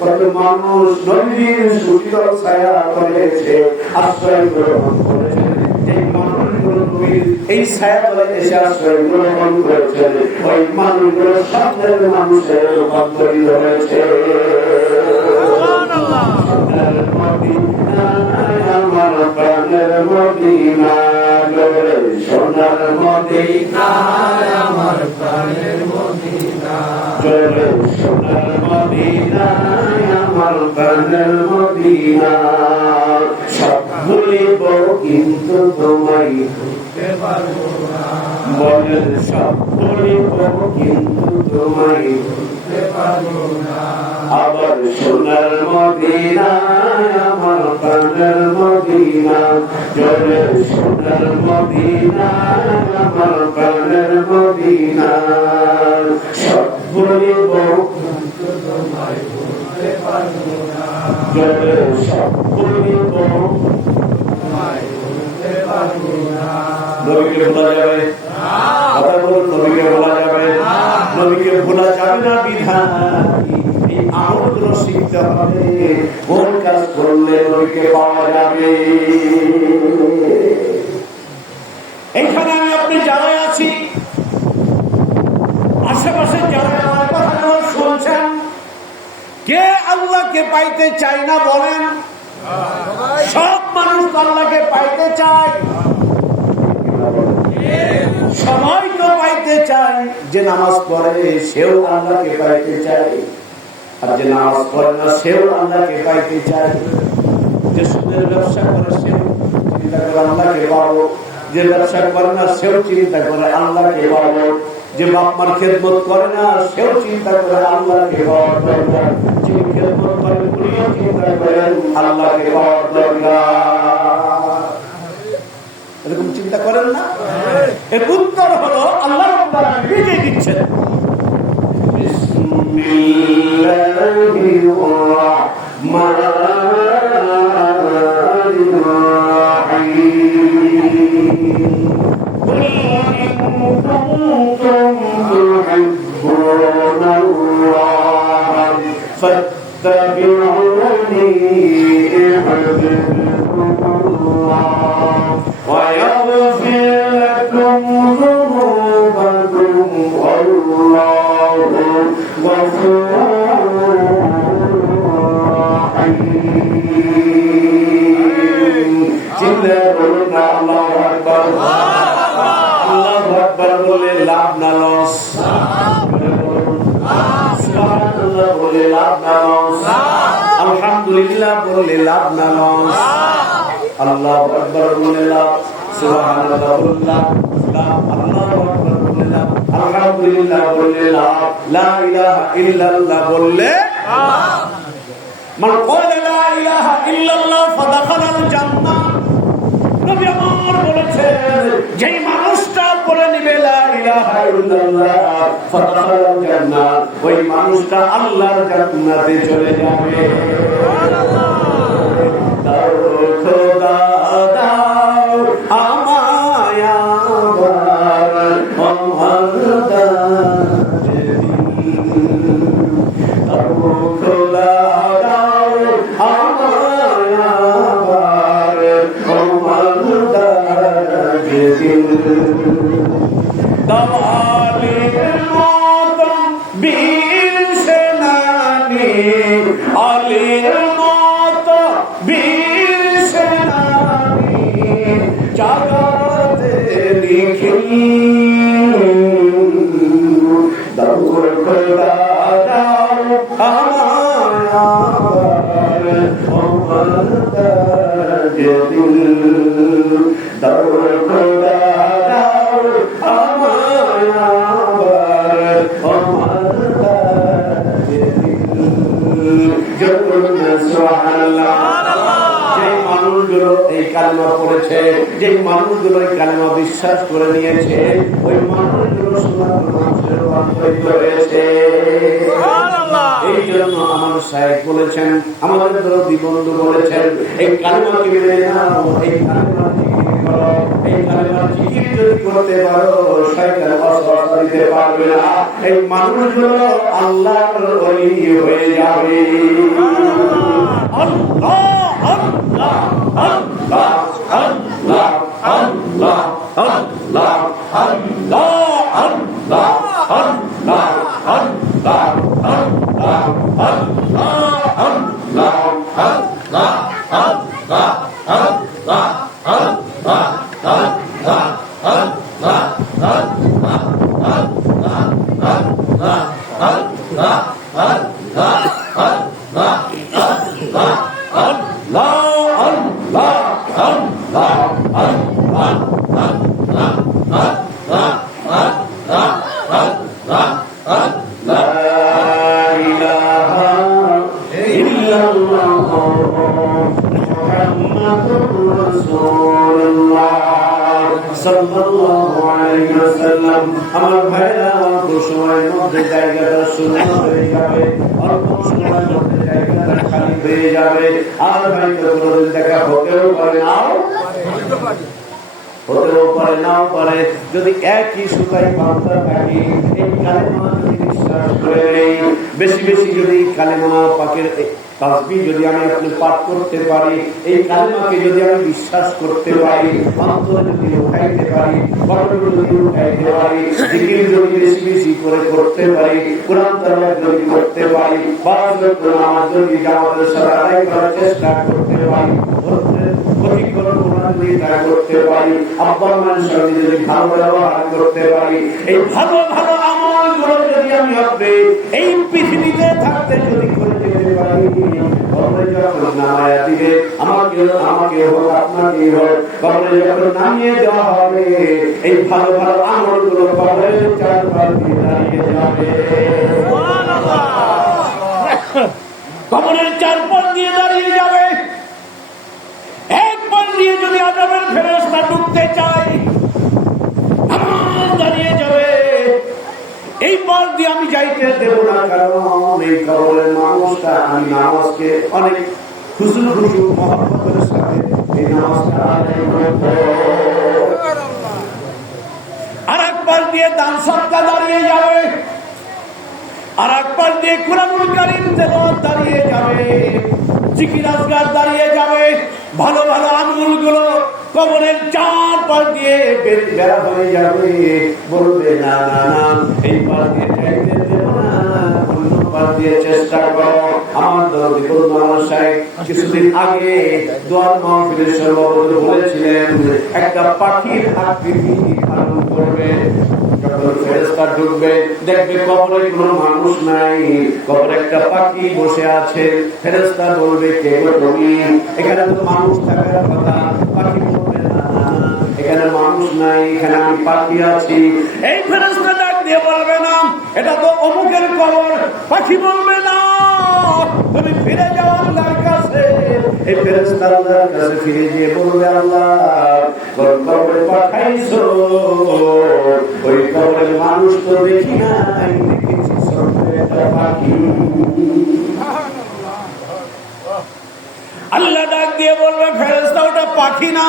কত মানুষ নবীর সুশীতল ছায়া করেছে, আশ্রয় গ্রহণ করেছে। এই ছায়া তলে এসে আশ্রয় গ্রহণ করেছেন, ওই মানুষগুলো স্বপ্নের মানুষের রূপান্তরিত হয়েছে। আমার প্রাণের মদিনা, সোনার মদিনা, আমার প্রাণের মদিনা, সোনার মদিনা। আমার প্রাণের মদিনা সব ভুলিব কিন্তু তোমায় ভুলতে পারবো না বলেন সব ভুলিব কিন্তু তোমায় ভুলতে পারবো না আবার সোনার মদিনা আমার প্রাণের মদিনা জলে সোনার মদিনা আমার প্রাণের মদিনা সব ভুলিব কিন্তু তোমায় ভুলতে পারবো না জলে সব ভুলিব তোমায় ভুলতে পারবো না নবীকে ভোলা যাবে কথা বলুন নবীকে ভোলা যাবে নবীকে ভোলা যাবে না বিধান এই আমলগুলো শিখতে হবে কোন কাজ করলে নবীকে পাওয়া যাবে এখানে আমি আপনি যারা আছি আশেপাশে যারা আমার কথাগুলো শুনছেন কে আল্লাহকে পাইতে চায় না বলেন সব মানুষ আল্লাহকে পাইতে চায় সবাই তো পাইতে চায় যে নামাজ পড়ে সেও আল্লাহকে পাইতে চায় আর যে নামাজ পড়ে না সেও আল্লাহকে পাইতে চায় যে সুদের ব্যবসা করে সেও চিন্তা করে আল্লাহকে পাবো যে ব্যবসা করে না সেও চিন্তা করে আল্লাহকে পাবো যে বাপ মার খেদমত করে না সেও চিন্তা করে আল্লাহকে পাওয়ার দরকার যে খেদমত করে উনিও চিন্তা করেন আল্লাহকে পাওয়ার দরকার এরকম চিন্তা করেন না এর উত্তর হলো আল্লাহ রাব্বুল আলামিন নিজে দিচ্ছেন বিসমিল্লাহির রাহমানির রাহিম কুল ইন কুনতুম তুহিব্বুনাল্লাহ ফাত্তাবিউনি ইউহিব্বুকুমুল্লাহ ويغفر لكم ذنوبكم والله غفور رحيم চিল্লানা আল্লাহু আকবার আল্লাহু আকবার বলে লাভ না লস সুবহানাল্লাহ বলে লাভ না লস আলহামদুলিল্লাহ বলে লাভ না লস আল্লাহু আকবার বলে লাভ সুবহানাল্লাহ বলে লাভ আল্লাহু আকবার বলে লাভ আলহামদুলিল্লাহ বলে লাভ লা ইলাহা ইল্লাল্লাহ বললে মান ক্বালা লা ইলাহা ইল্লাল্লাহ ফাদাখালাল জান্নাহ নবী আমার বলেছেন যেই মানুষটা বলে নিবে লা ইলাহা ইল্লাল্লাহ ফাদাখালাল জান্নাহ ওই মানুষটা আল্লাহর জান্নাতে চলে যাবে সুবহানাল্লাহ খোদা দাও আমায় আবার আমার খোদা দাও আমায় আবার আমার দাওয়ালির মতন বীর সেনানি আলীর মতো বীর সেনানি জাগাতে লিখি দাও খোদা দাও আমায় আবার আমার তাজদিল দাও খোদা দাও আমায় আবার আমার তাজদিল যখন সুবহানাল্লাহ যে মানুষগুলো এই কালেমা পড়েছে যে মানুষগুলো এই কালেমা বিশ্বাস করে নিয়েছে ওই মানুষগুলো মানুষের রূপান্তরিত হয়েছে এই জন্য আমার সাহেব বলেছেন আমাদের দরদি বন্ধু বলেছেন এই কালেমাকে মেনে নাও এই কালেমা জিকির করো এই কালেমা জিকির যদি করতে পারো শয়তান ওয়াসওয়াসা দিতে পারবে না এই মানুষগুলো আল্লাহর ওলি হয়ে যাবে আল্লাহ আল্লাহ আল্লাহ আল্লাহ আল্লাহ আল্লাহ আল্লাহ আল্লাহ আল্লাহ আল্লাহ আল্লাহ আল্লাহ আল্লাহ আল্লাহ আল্লাহ আল্লাহ আল্লাহ আল্লাহ আমার ভাইরা অল্প সময়ের মধ্যে জায়গাটা শূন্য হয়ে যাবে, অল্প সময়ের মধ্যে জায়গাটা খালি হয়ে যাবে। আর হয়তো কোনোদিন দেখা হতেও পারে, হতেও পারে, নাও পারে। যদি একই সুতায় বাঁধা থাকি, এই কালেমা যদি বিশ্বাস করে নেই, বেশি বেশি যদি কালেমা পাকের তাসবিহ যদি আমি আপনি পাঠ করতে পারি, এই কালেমাকে যদি আমি বিশ্বাস করতে পারি, অন্তরে যদি উঠাইতে পারি, কলবে যদি উঠাইতে পারি, জিকির যদি বেশি বেশি করে করতে পারি, কোরআন তেলাওয়াত যদি করতে পারি, পাঁচ ওয়াক্ত নামাজ যদি জামাতের সাথে আদায় করার চেষ্টা করতে পারি, করতে পারি, আব্বা আম্মার সঙ্গে যদি ভালো ব্যবহার করতে পারি, এই ভালো ভালো আমলগুলো যদি আমি আপনি এই পৃথিবীতে থাকতে যদি করে যেতে পারি, কবরে যখন নামায়া দিবে, আমাকে হোক আপনাকে হোক, কবরে যখন নামিয়ে দেওয়া হবে, এই ভালো ভালো আমলগুলো কবরের চারপাশ দিয়ে দাঁড়িয়ে যাবে, কবরের চারপাশ দিয়ে দাঁড়িয়ে যাবে। একবার দিয়ে যদি আযাবের ফেরেশতা ঢুকতে চাই, আমার দাঁড়িয়ে যাবে। এই পথ দিয়ে আমি যাইতে দেব না, কারণ এই কবরের মানুষটা আমি নামাজকে অনেক খুশু খুশু মহব্বতের সাথে এই নামাজটা আদায় করব। আর একবার দিয়ে দান সদকা দাঁড়িয়ে যাবে, আর একবার দিয়ে কুরআনুল কারীম তেলাওয়াত দাঁড়িয়ে যাবে, জিকির আজকার দাঁড়িয়ে যাবে। ভালো ভালো আমলগুলো কবরের চারপাশ দিয়ে বেড়া হয়ে যাবে। বলবে না না না, এই পাশ দিয়ে যাইতে দেব না, অন্য পাশ দিয়ে চেষ্টা করো। আমার দরদি বন্ধু সাহেব কিছুদিন আগে দোয়ার মাহফিলের সভাপতি বলেছিলেন, একটা পাখির আকৃতি ধারণ করবে, ফেরেশতা ঢুকবে, দেখবে কবরে কোনো মানুষ নাই, কবরে একটা পাখি বসে আছে। ফেরেশতা বলবে, কে গো তুমি? এখানে তো মানুষ থাকার কথা। পাখি বলবে, না এখানে মানুষ নাই, এখানে আমি পাখি আছি। এই ফেরেশতা ডাক দিয়ে বলবে, না এটা তো অমুকের কবর। পাখি বলবে, না তুমি ফিরে যাও আল্লাহর কাছে। এই ফেরেশতা আল্লাহর কাছে ফিরে গিয়ে বলবে, আল্লাহ কবরে পাঠাইছো, ওই কবরের মানুষ তো দেখি নাই, দেখেছি ছোট্ট একটা পাখি। আল্লাহ ডাক দিয়ে বলবে, ফেরেশতা ওটা পাখি না,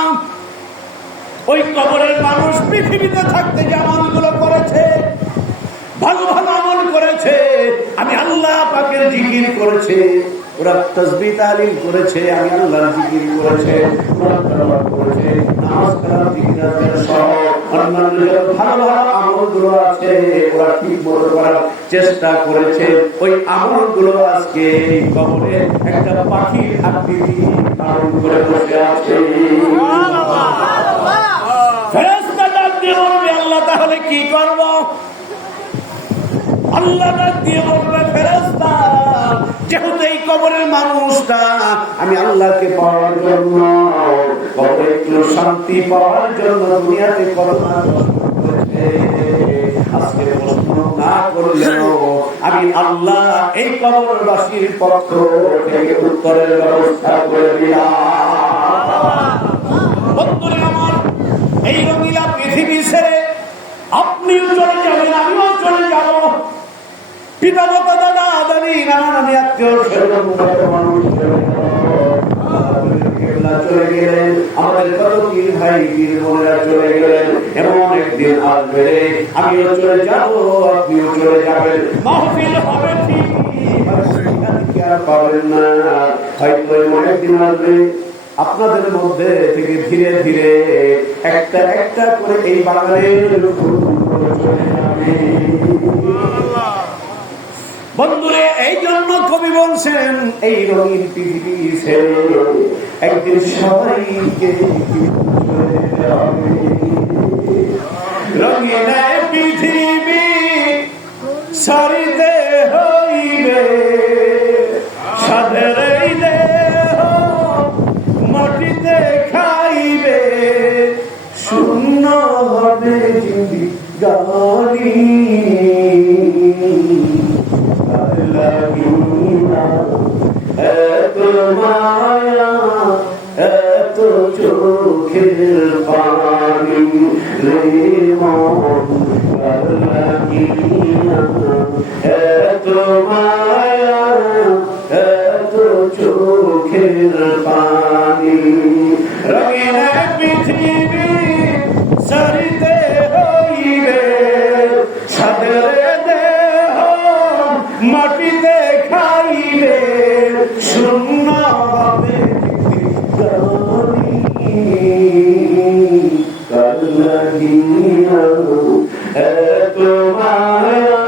ওই কবরের মানুষ পৃথিবীতে থাকতে যে আমলগুলো করেছে, ভালো ভালো আমল করেছে, আমি আল্লাহ পাকের জিকির করেছে, ওরা তাসবিহ তাহলিল করেছে, আমি আল্লাহর জিকির করেছে, কোরআন তেলাওয়াত করেছে, নামাজ কালাম জিকির আজকার সহ অন্যান্য ভালো ভালো আমলগুলো আছে, ওরা ঠিক মতো করার চেষ্টা করেছে। ওই আমলগুলো আজকে কবরে একটা পাখির আকৃতি ধারণ করে বসে আছে। ফেরেশতা ডাক দিয়ে বলবে, আল্লাহ তাহলে কি করব? আল্লাহ ডাক দিয়ে বলবে, ফেরেশতা যেহেতু এই কবরের মানুষটা আমি আল্লাহকে পাওয়ার জন্য, কবরে একটু শান্তি পাওয়ার জন্য দুনিয়াতে করোনা করেছে, আজকে প্রশ্ন না করলেও আমি আল্লাহ এই কবরবাসীর পক্ষ থেকে উত্তরের ব্যবস্থা করে দিলাম। বন্ধুরা আমার, এই রঙিলা পৃথিবী ছেড়ে আপনিও চলে যাবেন, আমিও চলে যাব। পিতা মাতা দাদা দাদি নানা নানি আত্মীয় চলে গেলেন, আমাদের কত পীর ভাই পীর বোনেরা চলে গেলেন। এমন একদিন আসবে আমিও চলে যাব, আপনিও চলে যাবেন। মাহফিল হবে ঠিকই, আর পাবেন না। হয়তো এমন একদিন আসবে আপনাদের মধ্যে থেকে ধীরে ধীরে একটা একটা করে এই বাগানের চলে যাবে। বন্ধুরে, এই জন্য কবি বলছেন, এই রঙিন পৃথিবী ছেড়ে একদিন সবাইকে রঙিন পৃথিবী ছাড়িতে হইবে, সাধের এই মাটিতে খাইবে শূন্য হবে জিন্দেগানি এত মায়া এত চোখের পানি রে মন এত মায়া এত চোখের পানি রঙিন পৃথিবী সরিতে হইবে সাদের দেহ মাটিতে খাইবে শূন্য হবে এত মায়া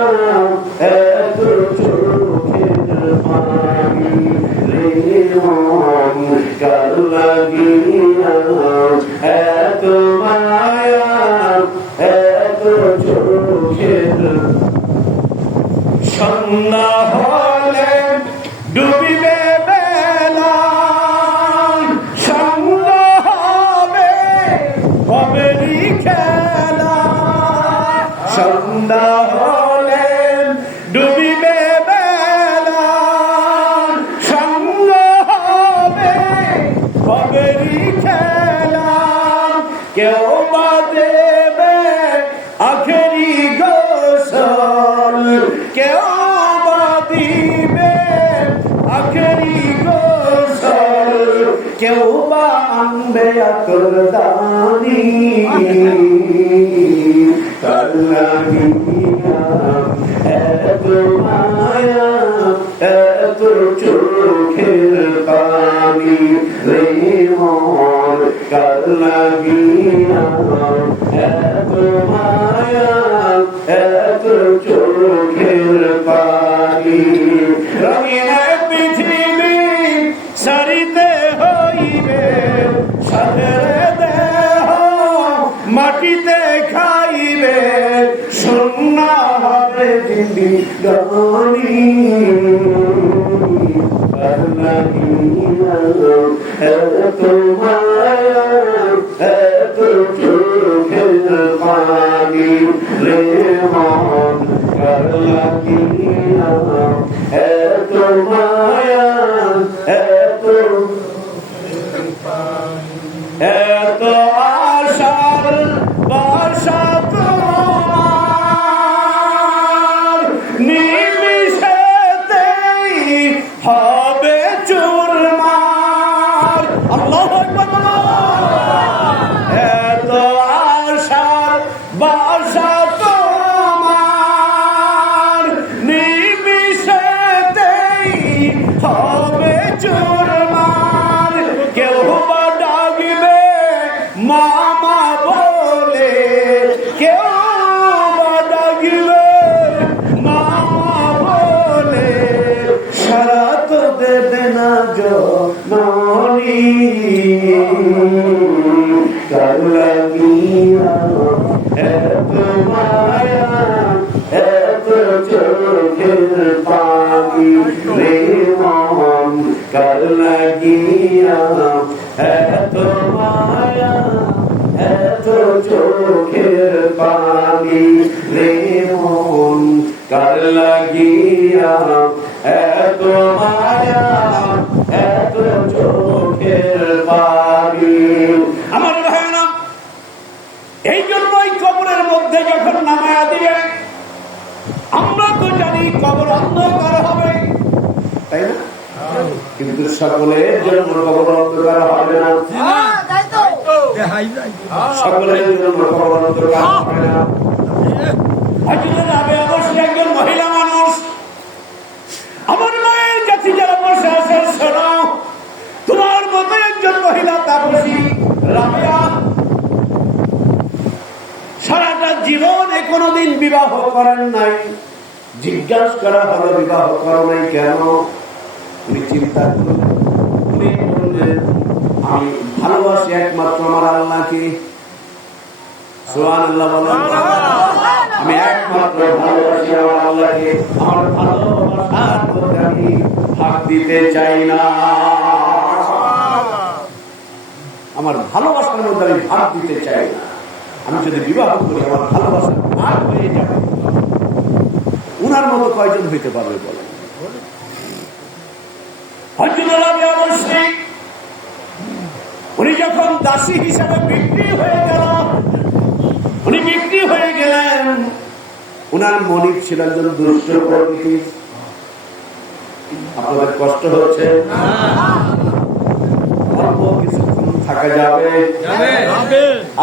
এত চোখের পানি রে মন কার লাগিয়া এত মায়া এত চোখের সন্ধ্যা হলে ডুবিবে বেলা সন্ধ্যা হবে হবেরই খেলা সন্ধ্যা হলে ডুবিবে বেলা সন্ধ্যা হবে হবেরই খেলা কেউ বা দেবে আখেরি গোসল কেউ বা দিবে আখেরি গোসল কেউ বা আনবে আকরদানি কার লাগিয়া এত মায়া এত চোখের পানি রে মন কার লাগিয়া এত মায়া এত চোখের পানি রঙিন পৃথিবী সারিতে হইবে সাদের দেহ মাটিতে খাইবে শূন্য হবে জিন্দেগানি কার লাগিয়া এত মায়া এত চোখের পানি রে মন কার লাগিয়া এত মায়া এত এত আশার বাসা তোমার নিমিষেতেই হবে চুরমার আল্লাহু আকবার এত আশার বাসা তোমার নিমিষেতেই হবে চুরমার কেউ বা ডাকবে মামা বলে কেউ বা ডাকবে মামা বলে সারা তো দেবে না জননী কার লাগিয়া এত মায়া এত চোখের পানি রে মন কার লাগিয়া এত মায়া এত চোখের পানি রে মন কার লাগিয়া এত মায়া এত চোখের পানি আমার ভাইরা এই জন্যই কবরের মধ্যে যখন নামায়া দিবে আমরা তো জানি কবর অন্ধকার হবে তাই না কিন্তু সকলের জন্য কবর অন্ধকার হবে না সকলের জন্য কবর অন্ধকার হবে না অবশ্যই একজন মহিলা মানুষ আমার মায়ের কাছে যারা বসে আছে শোনো তোমার মতো একজন মহিলা তাপসী রাবিয়া সারাটা জীবনে কোনোদিন বিবাহ করেন নাই জিজ্ঞাসা করা হলো বিবাহ করো নাই কেন উনি চিন্তা করলেন উনি বললেন আমি ভালোবাসি একমাত্র আমার আল্লাহকে সুবহানাল্লাহ বলেন আমি একমাত্র ভালোবাসি আমার আল্লাহকে আমার ভালোবাসার মধ্যে আমি ভাগ দিতে চাই না আমার ভালোবাসার মধ্যে আমি ভাগ দিতে চাই না। আমি যদি বিবাহ করি আমার ভালোবাসা ভাগ হয়ে যাবে। উনার মতো কয়জন হইতে পারবে বলে? উনি যখন দাসী হিসাবে বিক্রি হয়ে গেল, উনি বিক্রি হয়ে গেলেন। উনার মনিব ছিল একজন দুষ্ট প্রকৃতি। আপনাদের কষ্ট হচ্ছে? অল্প কিছুক্ষণ থাকা যাবে,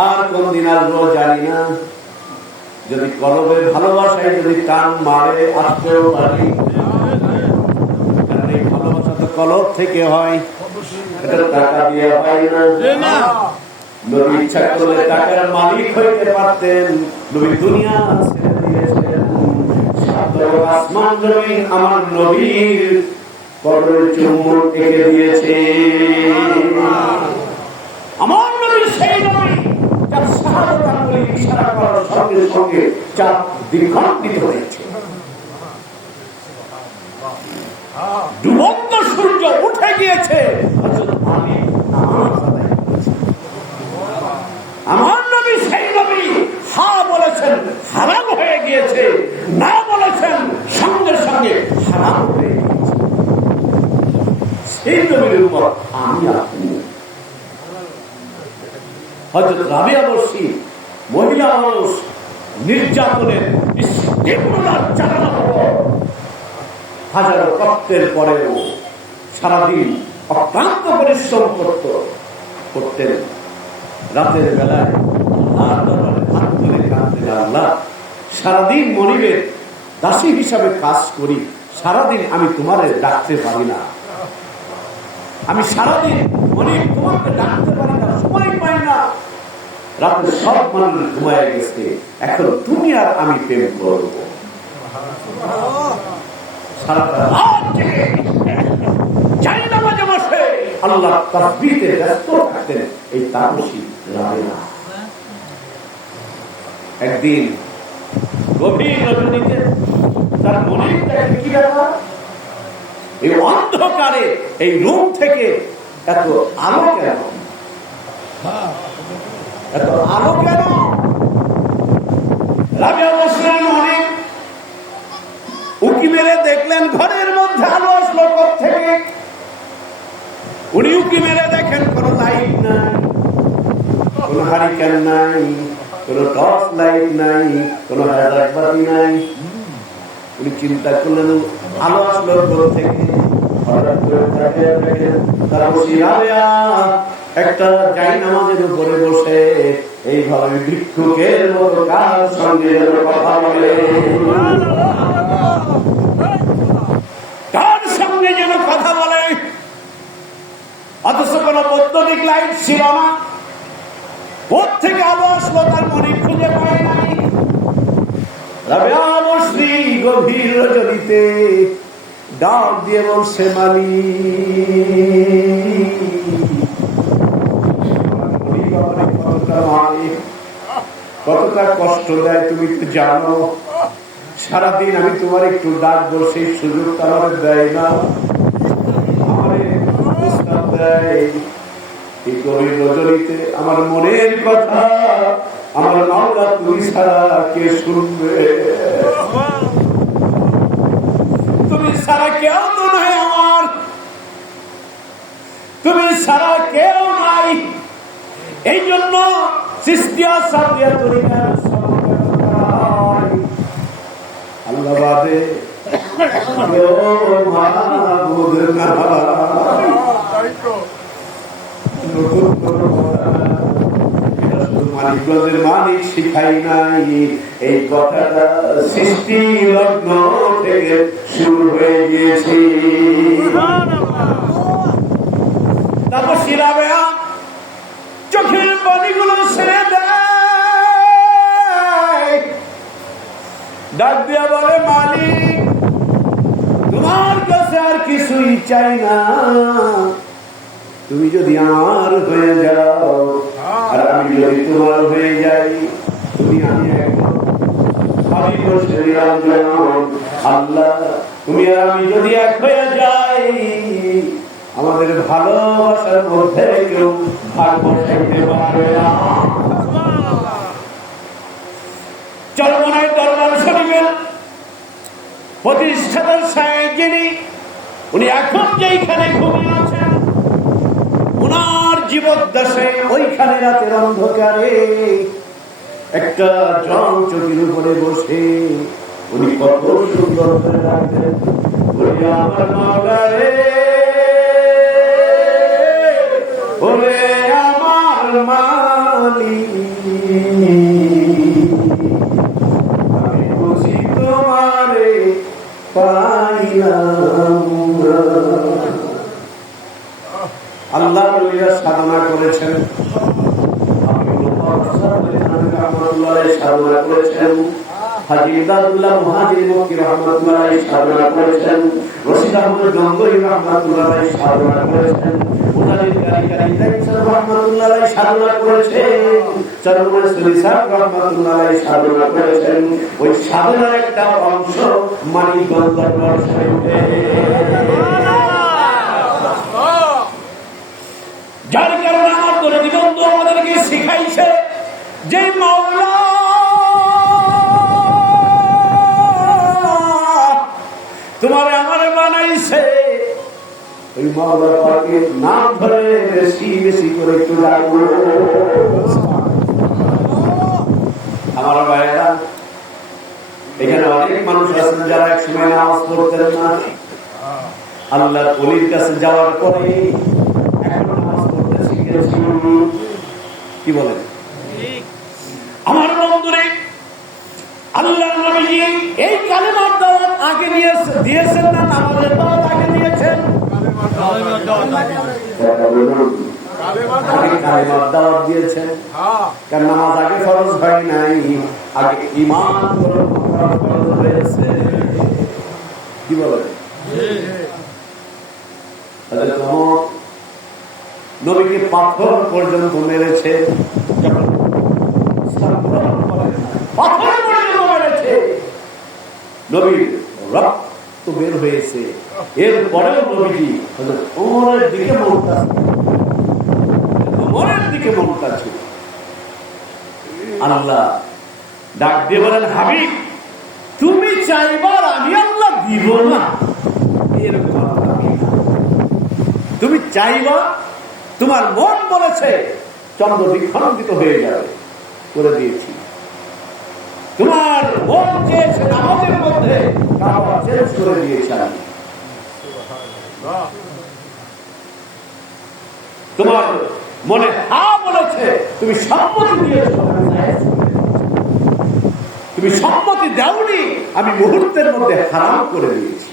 আর কোন দিন আসবো জানি না। যদি কলবের ভালোবাসায় যদি টান মারে আসতেও পারি, কারণ এই ভালোবাসা তো কলব থেকে হয়, এটা টাকা দিয়ে হয় না। নবী ইচ্ছা করলে টাকার মালিক হইতে পারতেন। নবী দুনিয়া ছেড়ে দিয়েছেন। আসমান জমিন আমার নবীর কবরের চুম্বন এঁকে দিয়েছে। আমার নবী সেই নবী যার শাহাদাত আঙ্গুলে ইশারা করার সঙ্গে সঙ্গে চাঁদ দ্বিখণ্ডিত হয়েছে। ডুবন্ত সূর্য উঠে গিয়েছে। আমার নবী সেই নবী হা বলেছেন হারাম হয়ে গিয়েছে, না বলেছেন সঙ্গে সঙ্গে হারাম হয়ে গিয়েছে। সেই নবীর উপর আমি আপনি। হযরত রাবিয়া বর্ষী মহিলা মানুষ নির্যাতনের চালানো হাজারো কষ্টের পরেও সারাদিন অক্লান্ত পরিশ্রম করতেন। রাতের বেলায় হাত তুলে কাঁদতেন, আল্লাহ সারাদিন মনিবের দাসী হিসাবে কাজ করি, সারাদিন আমি তোমারে ডাকতে পারি না। আমি সারাদিন মনিব তোমাকে ডাকতে পারি না, সময় পাই না। রাতে সব মানুষ ঘুমায় গেছে, এখন তুমি আর আমি প্রেম করবো। আল্লাহ তাসবিহে ব্যস্ত থাকতেন এই তাপসী রাবেয়া। একদিন গভীর রজনীতে তার মনে কি ব্যাপার, এই অন্ধকারে এই রুম থেকে এত আলো কেন, এত আলো কেন? রাবেয়া বসলেন, অনেক উকি মেরে দেখলেন ঘরের মধ্যে আলো আসলো থেকে। উনি উকি মেরে দেখেন কোন লাইট নাই, কোন হারিকেন নাই, কোন টর্চ লাইট নাই, কোন হাজার বাতি নাই। উনি চিন্তা করলেন আলো আসলো কোন থেকে। একটা জায়নামাজের উপরে বসে এইভাবে ভিক্ষুকের মতো কার সঙ্গে কথা বলে, কার সঙ্গে যেন কথা বলে। অথচ কোন বৈদ্যুতিক লাইট ছিল না, কোথ থেকে আলো আসলো তার মনে খুঁজে পায় নাই। রাবেয়া বসরি গভীর রজনীতে ডাক দিয়ে বলছে, কতটা কষ্ট দেয় তুমি তো জানো। সারাদিন আমি তোমার একটু ডাকবো, সেই সুযোগটা আমার দেয় না। আমার মনের কথা আমার মাওলা তুমি ছাড়া কে শুনবে? তুমি ছাড়া কেউ তো নাই আমার, তুমি ছাড়া কেউ নাই। এই জন্য চিশতিয়া সাদিয়া তরিকার আল্লাহ বাদে মানিকগঞ্জের মালিক শিখাই নাই, এই কথাটা সৃষ্টি লগ্ন থেকে শুরু হয়ে গিয়েছে। তারপর শিরাবেয়া চোখের পানিগুলো ছেড়ে দেয়, ডাক দিয়া বলে, মালিক তোমার কাছে আর কিছুই চাই না, তুমি যদি আমার হয়ে যাও আর আমি যদি তোমার হয়ে যাই, তুমি আমি আল্লাহ তুমি আর আমি যদি এক হয়ে যাই, আমাদের ভালোবাসার মধ্যে কেউ ভাগ বসাইতে পারবে না। চরমনায় দরবার শরীফের প্রতিষ্ঠাতার সাহেব যিনি, উনি এখন যেইখানে ঘুমিয়ে আছেন, উনার জীবদ্দশায় ওইখানে রাতের অন্ধকারে একটা জল চকির উপরে বসে উনি কত সুন্দর করে রাখতেন, ওরে আমার মাওলা রে, ওরে আমার মালিক, আমি বুঝি তোমারে পাইলাম। আল্লাহ নবীরা সাধনা করেছেন, সাধনা করেছেন, হাজী ইমদাদুল্লাহ মুহাজির মক্কি রাহমাতুল্লাহ সাধনা করেছেন, রশিদ আহমদ গঙ্গোই রাহমাতুল্লাহ সাধনা করেছেন, মুজাহিদ কারিকারি তাইসর রাহমাতুল্লাহ সাধনা করেছেন, চরমনায় সুলিসাব রাহমাতুল্লাহ সাধনা করেছেন। ওই সাধনার একটা অংশ মানিকগঞ্জ দরবার শরীফে, যার কারণে আমার দরদি বন্ধু আমাদেরকে শিখাইছে যে মাওলা তোমার আমার বানাইছে, ওই মাওলা পাকে নাম ধরে বেশি বেশি করে একটু ডাকবো। আমার ভাইয়েরা, এখানে অনেক মানুষ আছেন যারা এক সময় নামাজ পড়তেন না, আল্লাহর ওলির কাছে যাওয়ার পরে কি বলেন? আমার বন্ধুরে, আল্লাহর নবীজি এই কালেমার দাওয়াত আগে দিয়েছেন না নামাজের দাওয়াত আগে দিয়েছেন? কালেমার দাওয়াত দিয়েছেন, কারণ নামাজ আগে ফরজ হয় নাই, আগে ঈমান ফরজ হয়েছে। কি বলেন? নবীকে পাথর পর্যন্ত মেরেছে, পাথর পর্যন্ত মেরেছে, নবীর রক্ত বের হয়েছে। এরপরেও নবীজি ওমরের দিকে মনটা ছিল। আল্লাহ ডাক দিয়ে বলেন, হাবিব তুমি চাইবার আমি আল্লাহ দিব না, এরকম তুমি চাইবা, তোমার মন বলেছে চন্দ্র বিখণ্ডিত হয়ে যাবে, করে দিয়েছি। তোমার মন চেয়েছে নামাজের মধ্যে, চেঞ্জ করে দিয়েছি আমি। তোমার মনে হা বলেছে, তুমি সম্মতি দিয়েছ, তুমি সম্মতি দাওনি, আমি মুহূর্তের মধ্যে হারাম করে দিয়েছি।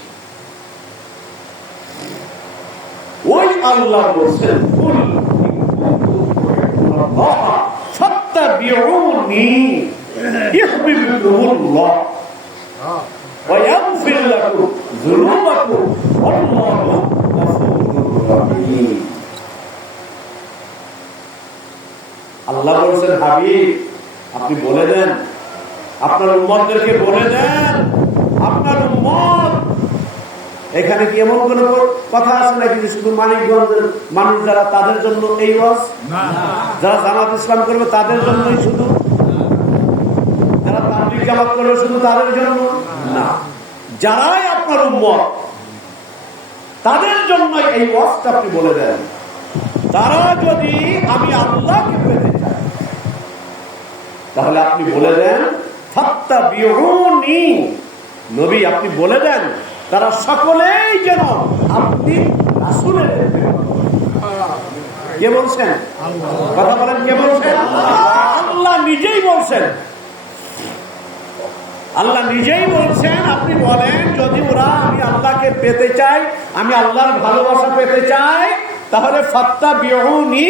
ওই আল্লাহ বলছেন, ফাত্তাবিউনি ইউহিব্বুকুমুল্লাহ ওয়া ইয়াগফির লাকুম যুনুবাকুম আল্লাহু গফুরুর রাহিম। আল্লাহ বলছেন, হাবিব আপনি বলে দেন, আপনার উম্মতদেরকে বলে দেন, আপনার উম্মত এখানে কি এমন কোন কথা আছে নাকি যে শুধু মানিকগঞ্জের মানুষ যারা তাদের জন্য এই ওয়াজ, যারা জামাত ইসলাম করবে তাদের জন্যই শুধু, যারা তাবলীগ জামাত করবে শুধু তাদের জন্য না, যারাই আপনার উম্মত তাদের জন্য এই ওয়াজটা আপনি বলে দেন। তারা যদি আমি আল্লাহকে পেতে চাই তাহলে আপনি বলে দেন, ফাত্তাবিউনি, নবী আপনি বলে দেন তারা সকলেই যেন আপনি রাসূলের। কে বলছেন? কথা বলেন, কে বলছেন? আল্লাহ নিজেই বলছেন। আল্লাহ নিজেই বলছেন আপনি বলেন যদি ওরা আমি আল্লাহকে পেতে চাই, আমি আল্লাহর ভালোবাসা পেতে চাই, তাহলে ফাত্তাবিউনি,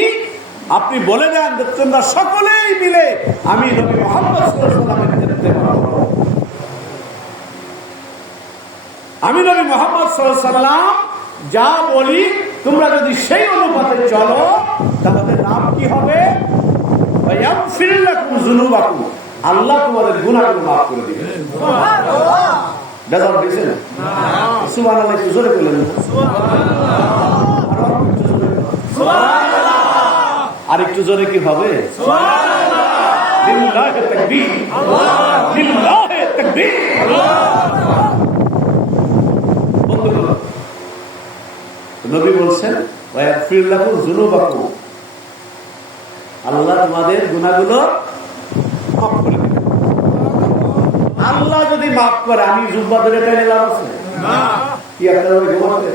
আপনি বলে দেন যে তোমরা সকলেই মিলে আমি নবী মুহাম্মদ সাল্লাল্লাহু আলাইহি ওয়াসাল্লামের নেতৃত্বে মানব। আমি নবী মুহাম্মদ সাল্লাল্লাহু আলাইহি ওয়াসাল্লাম যা বলি তোমরা যদি সেই অনুপাতে চলো তাহলে নাম কি হবে? ওয়ায়াগফির লাকুম যুনুবাকুম, আল্লাহ তোমাদের গুনাহগুলো মাফ করে দিবেন। সুবহানাল্লাহ। বেজার হইছে না? সুবহানাল্লাহ। জোরে বলেন সুবহানাল্লাহ। একটু জোরে কি হবে? লিল্লাহি তাকবীর, লিল্লাহি তাকবীর। বন্ধুগণ, নবী বলছেন ওয়াগফির লাকুম যুনুবাকুম, আল্লাহ তোমাদের গুনাহগুলো মাফ করে দেবে। আল্লাহ যদি মাফ করে, আমি জুব্বা ধরে টেনে লাভ আছে না? কি আপনারা ঘুমাতে?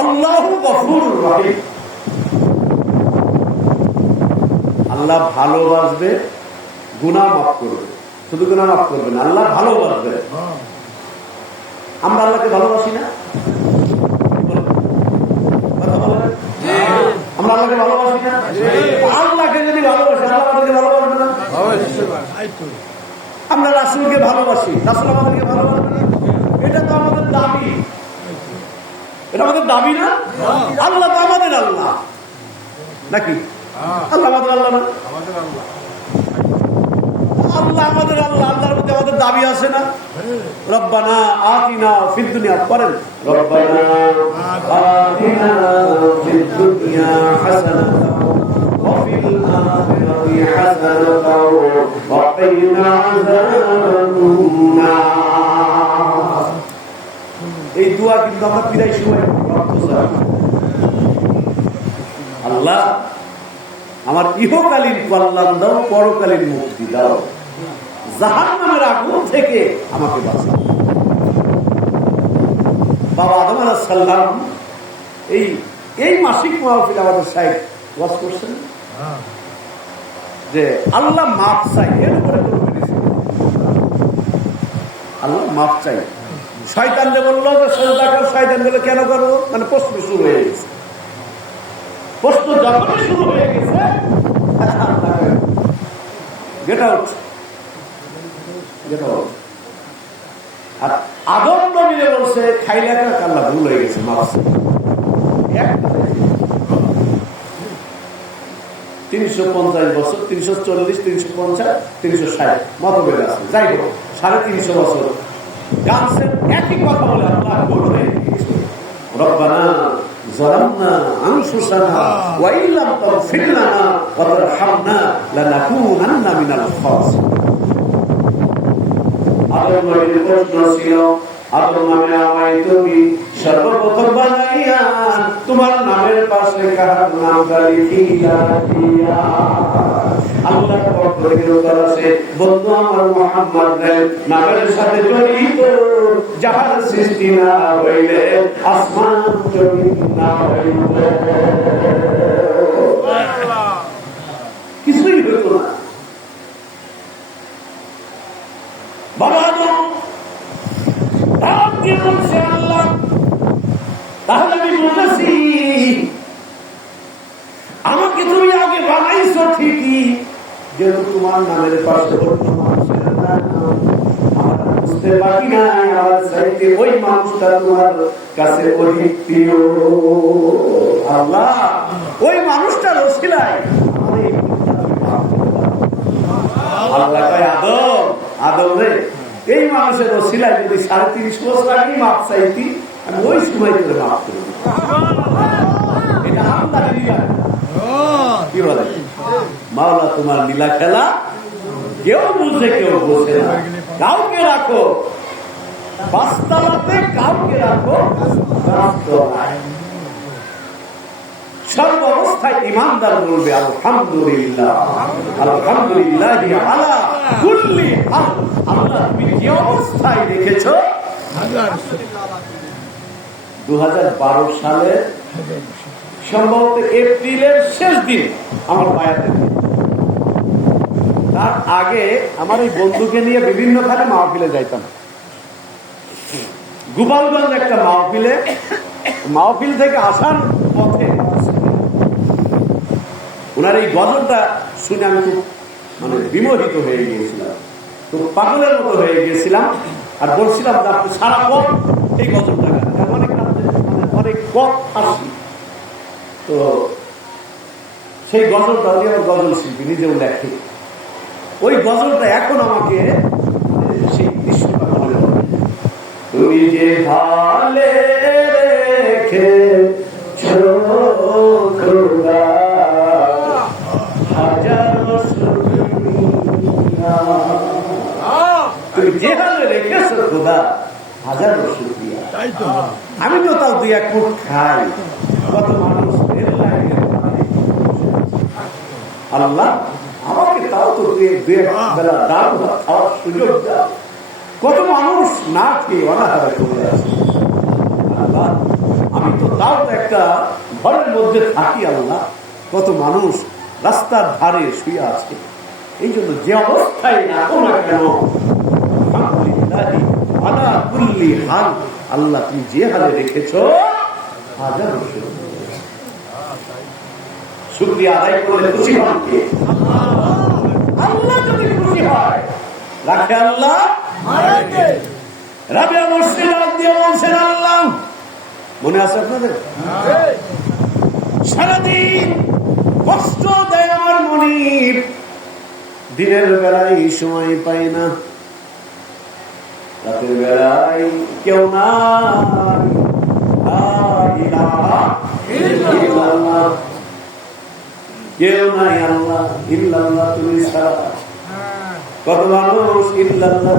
আল্লাহু গফুরুর রহিম, আল্লাহ ভালোবাসবে, গুনাহ মাফ করবে। শুধু গুনাহ মাফ করবে না, আল্লাহ ভালোবাসবে। আমরা আল্লাহকে ভালোবাসি না? আমরা আল্লাহকে ভালোবাসি না? আল্লাহকে যদি ভালোবাসি, আল্লাহ আমাদেরকে ভালোবাসবে না? আমরা রাসূলকে ভালোবাসি, রাসূল আমাদেরকে ভালোবাসবে না? এটা তো আমাদের দাবি, এটা আমাদের দাবি না? আল্লাহ তো আমাদের আল্লাহ নাকি? আল্লাহ আমাদের আল্লাহ না? আল্লাহ আমাদের আল্লাহ, আল্লাহর মধ্যে আমাদের দাবি আছে না? রব্বানা আতিনা ফিদ দুনিয়া, পড়েন রব্বানা আতিনা ফিদ দুনিয়া হাসানাতাও ওয়া ফিল আখিরাতি হাসানাতাও ওয়া কিনা আযাবান্নার। এই দোয়া কিন্তু আমরা প্রায় সময় আল্লাহ আমার ইহকালীন কল্যাণ দাও, পরকালীন মুক্তি দাও, জাহান্নামের আগুন থেকে আমাকে বাঁচাও। বাবা আদম আলাইহিস সালাম এই মাসিক মাহফিল আমাদের সাহেব ওয়াজ করছেন যে আল্লাহ মাফ চাই, এর উপরে আল্লাহ মাফ চাই। শয়তানকে বললো যে সেজদা কর, শয়তান বলে কেন করবো? মানে প্রশ্ন শুরু হয়ে গেছে। প্রশ্ন যখনই শুরু হয়ে গেছে, গেট আউট, গেট আউট। আর আদম নবীরে বলছে খাইলে আল্লাহ ভুল হয়ে গেছে, মাফ। 350 বছর, 340, 350, 360 মতভেদ আছে, যাই হোক 350 বছর গাছের একই কথা বলে আল্লাহ ভুল হয়ে গেছে। রব্বানা যালামনা আনফুসানা ওয়া ইল্লাম তাগফির লানা ওয়া তারহামনা লানাকুনান্না মিনাল খাসিরিন। আদম নবীর প্রশ্ন ছিল, আদম নামে আমায় তুমি সর্বপ্রথম বানাইয়া তোমার নামের পাশে কার নামটা লিখিয়া দিয়া? আল্লাহর পক্ষ থেকে উত্তর আছে, বন্ধু আমার মুহাম্মদের নামের সাথে জড়িত যাহার সৃষ্টি না হইলে, আসমান জমিন না হইলে কিছুই হইত না। বাবা আদম বলছে আল্লাহ, তাহলে আমি বলতেছি আমাকে তুমি আগে বানাইছো ঠিকই, যেহেতু তোমার নামের পাশে বুঝতে পারি না আমার চাইতে ওই মানুষটা তোমার কাছে অধিক প্রিয়। আল্লাহ ওই মানুষটার ওসিলায় আল্লাহ কয় আদম, আদম রে, এই মানুষের ওসিলায় যদি 350 বছর আগে মাপ চাইতি, আমি ওই সময় করে মাপ করি। এটা আল্লাহ লীলা। কি বলে মাওলা, তোমার লীলা খেলা কেউ বুঝে কেউ বোঝে না। কাউকে রাখো 5 তলাতে, কাউকে রাখো 10 তলায়। সর্ব অবস্থায় ইমানদার বলবে আলহামদুলিল্লাহ, আলহামদুলিল্লাহ আলা কুল্লি হাল। আল্লাহ তুমি কি অবস্থায় রেখেছো? 2012 সালে সম্ভবত এপ্রিলের শেষ দিন আমার বায়াতে। তার আগে আমার এই বন্ধুকে নিয়ে বিভিন্ন খানে মাহফিলে যাইতাম। গোপালগঞ্জ একটা মাহফিলে, মাহফিল থেকে আসার পথে ওনার এই গজলটা শুনে আমি খুব বিমোহিত হয়ে গিয়েছিলাম, তো পাগলের মতো হয়ে গিয়েছিলাম। আর বলছিলাম যে আপনি সারা পথ এই গজলটা অনেক পথ আসি, তো সেই গজলটা আমার গজল শিল্পী নিজেও লেখে। ওই গজলটা এখন আমাকে সেই দৃশ্যটা মনে হয়, তুমি যে ভালে রেখে খোদা খাই, কত মানুষ আল্লাহ আমাকে তাও তো বেলা দাও, খাওয়ার সুযোগ দাও। কত মানুষ না খেয়ে অনাহারে করে আছে আল্লাহ, আমি তো তাও তো একটা ঘরের মধ্যে থাকি আল্লাহ, কত মানুষ রাস্তার ধারে শুয়ে আছে। এই জন্য যে অবস্থায় রাখো না কেন আল্লাহ তুমি যে হালে রেখেছ হাজার শুকরিয়া আদায় করলে খুশি হন কে? আল্লাহ যদি খুশি হয় রাখে আল্লাহ। রাবিয়া মুর্শিদ দিয়ে বলছেন আল্লাহ, মনে আছে আপনাদের? সারাদিন কষ্ট দেয় আমার মনিব, দিনের বেলায় সময় পাই না, রাতের বেলায় কেউ নাই, কেউ নাই আল্লাহ ইল্লাল্লাহ তুমি ছাড়া। কত মানুষ ইল্লাল্লাহ,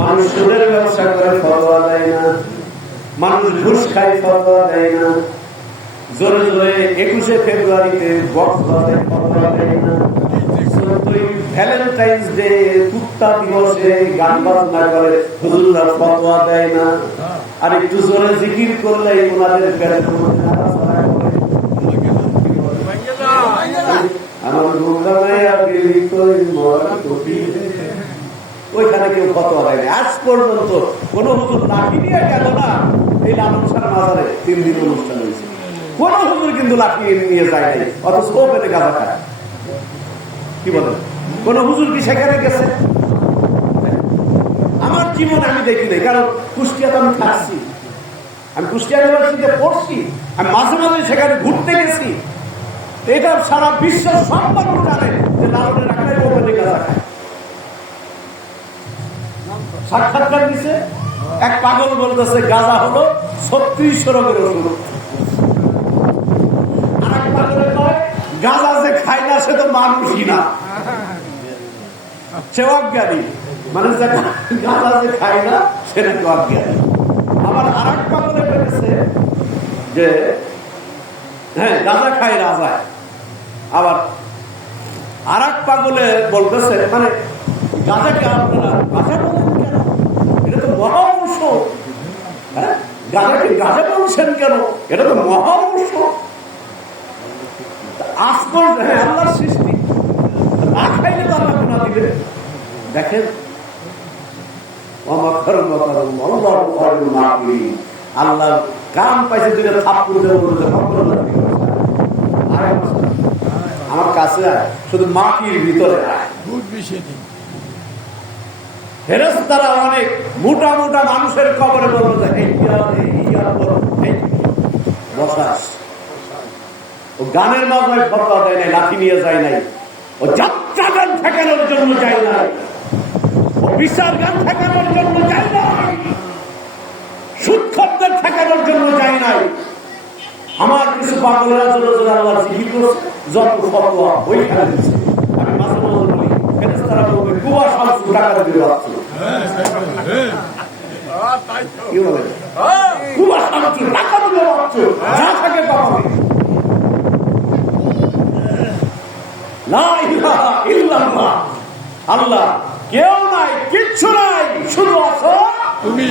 মানুষ সুদের ব্যবসা করে ফতোয়া দেয় না, মানুষ ঘুষ খায় ফতোয়া দেয় না, জোরে জোরে 21শে ফেব্রুয়ারিতে বক্স বাজায় ফতোয়া দেয় না, ভ্যালেন্টাইন্স ডে কুত্তা দিবসে গান বাজনা করে হুজুররা ফতোয়া দেয় না। আর একটু জোরে জিকির করলে ওনাদের পেটের মধ্যে নাড়াচাড়া করে। আমার ওইখানে কেউ ফতোয়া দেয় না। আজ পর্যন্ত কোন হুজুর লাঠি নিয়ে গেল না এই লালনসার মাজারে 3 দিন অনুষ্ঠান হয়েছে, কোন হুজুর কিন্তু লাঠি নিয়ে যায় নাই, অথচ ও পেটে গাঁজা খায়। কি বলেন? কোন হুজুর কি সেখানে গেছে? আমার জীবনে আমি দেখি নাই, কারণ কুষ্টিয়াতে আমি থাকছি, আমি কুষ্টিয়া ইউনিভার্সিটিতে পড়ছি, আমি মাঝে মাঝে সেখানে ঘুরতে গেছি। এটা সারা বিশ্বের সব মানুষ জানে যে লালনের আখড়ায় ওপেনে গাঁজা খায়। সাক্ষাৎকার দিছে এক পাগল বলতেছে গাঁজা হলো 36 রোগের ওষুধ। আর এক পাগলে কয় গাঁজা যে খায় না সে তো মানুষই না, সে অজ্ঞানী। মানে গাঁজা যে খায় না সে নাকি অজ্ঞানী। আবার আর এক পাগলে বলেছে যে হ্যাঁ গাঁজা খায় রাজায়। আবার আর এক পাগলে বলতেছে মানে গাঁজাকে আপনারা গাঁজা বলেন কেন? এটা তো মহা ঔষধ। হ্যাঁ, গাঁজাকে গাঁজা বলছেন কেন? এটা তো মহা ঔষধ। আজকল হ্যাঁ আল্লাহর সৃষ্টি, না খাইলে তো আল্লাহ গুনাহ দিবে। দেখেন আল্লাহ কাম পাইছে দুইটা থাপ্পড় দেওয়া বলতে আমার কাছে শুধু মাটির ভিতরে ফেরেশতারা অনেক মোটা মোটা মানুষের কবরে বলতে বসাস। ও গানের মাঝে ফতোয়া দেয় নাই, লাঠি নিয়ে যায় নাই, ও যাত্রা গান ঠেকানোর জন্য যায় নাই, ও বিচার গান ঠেকানোর জন্য যায় নাই, সুৎখরদের ঠেকানোর জন্য যায় নাই। আমার কিছু পাগলেরা জোরে জোরে আল্লাহ জিকির করছে, যত ফতোয়া ওইখানে দিচ্ছে। আমি মাঝে মাঝে বলি ফেরেশতারা বলবে কুয়া শামসু টাকা দিয়ে রাখছে। কি বলে? কুয়া শামসু টাকা দিয়ে রাখছে, যা থাকে পাবে। লা ইলাহা ইল্লাল্লাহ, আল্লাহ কেউ নাই, কিচ্ছু নাই, শুধু আছো তুমি।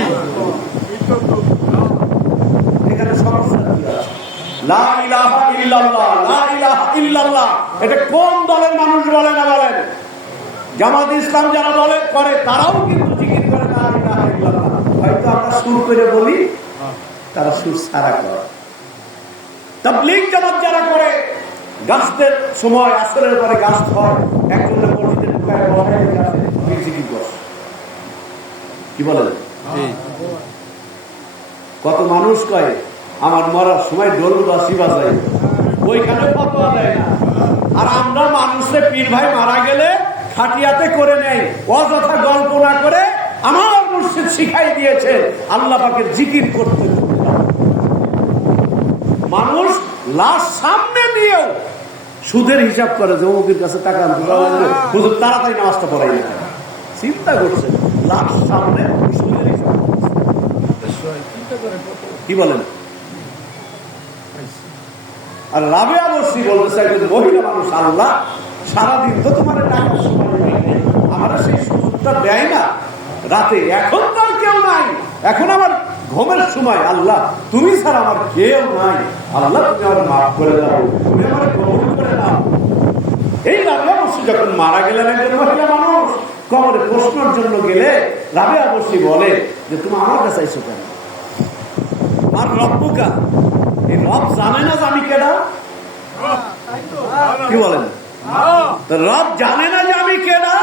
এখানে সমস্যা কি আছে? লা ইলাহা ইল্লাল্লাহ, লা ইলাহা ইল্লাল্লাহ এটা কোন দলের মানুষ বলে না বলেন? জামাত ইসলাম যারা বলে করে তারাও কিন্তু জিকির করে লা ইলাহা ইল্লাল্লাহ। হয়তো আমরা সুর করে বলি, তারা সুর ছাড়া করে। তাবলীগ জামাত যারা করে গাছদের সময় আসরের পরে গাছ হয়, একজনের মসজিদে ঢুকায় বসায় গাছে জিকির করে। কি বলেন? কত মানুষ কয় আমার মরার সময় ঢোল বাঁশি বাজাই, ওইখানে ফতোয়া দেয় না। আর আমরা মানুষের পীর ভাই মারা গেলে খাটিয়াতে করে নেই, অযথা গল্প না করে আমার মুর্শিদ শিখাই দিয়েছে আল্লাহ পাকের জিকির করতে। মানুষ লাশ সামনে নিয়েও সুদের হিসাব করে যে অমুকের কাছে টাকা হুজুর তাড়াতাড়ি নামাজটা পড়াই না। চিন্তা করছে লাশ সামনে সুদের হিসাব। কি বলেন? আর রাবেয়া বসরি বলতেছে একজন মহিলা মানুষ, আল্লাহ সারাদিন তো তোমার টাকার সময় নেই, আমার সেই সুযোগটা দেয় না রাতে, এখন তো আর কেউ নাই, এখন আমার ঘুমের সময়, আল্লাহ তুমি ছাড়া আমার কেউ নাই, আল্লাহ তুমি আমার মাফ করে দাও, তুমি আমার গ্রহণ করে দাও। এই রাবেয়া বসরি যখন মারা গেলেন, একজন মহিলা মানুষ কবরে প্রশ্নের জন্য গেলে রাবেয়া বসরি বলে যে তুমি আমার কাছে এসো কেন? আমার রব্বুকা, এই রব জানে না যে আমি কেডা? কি বলেন? রব জানে না যে আমি কেডা?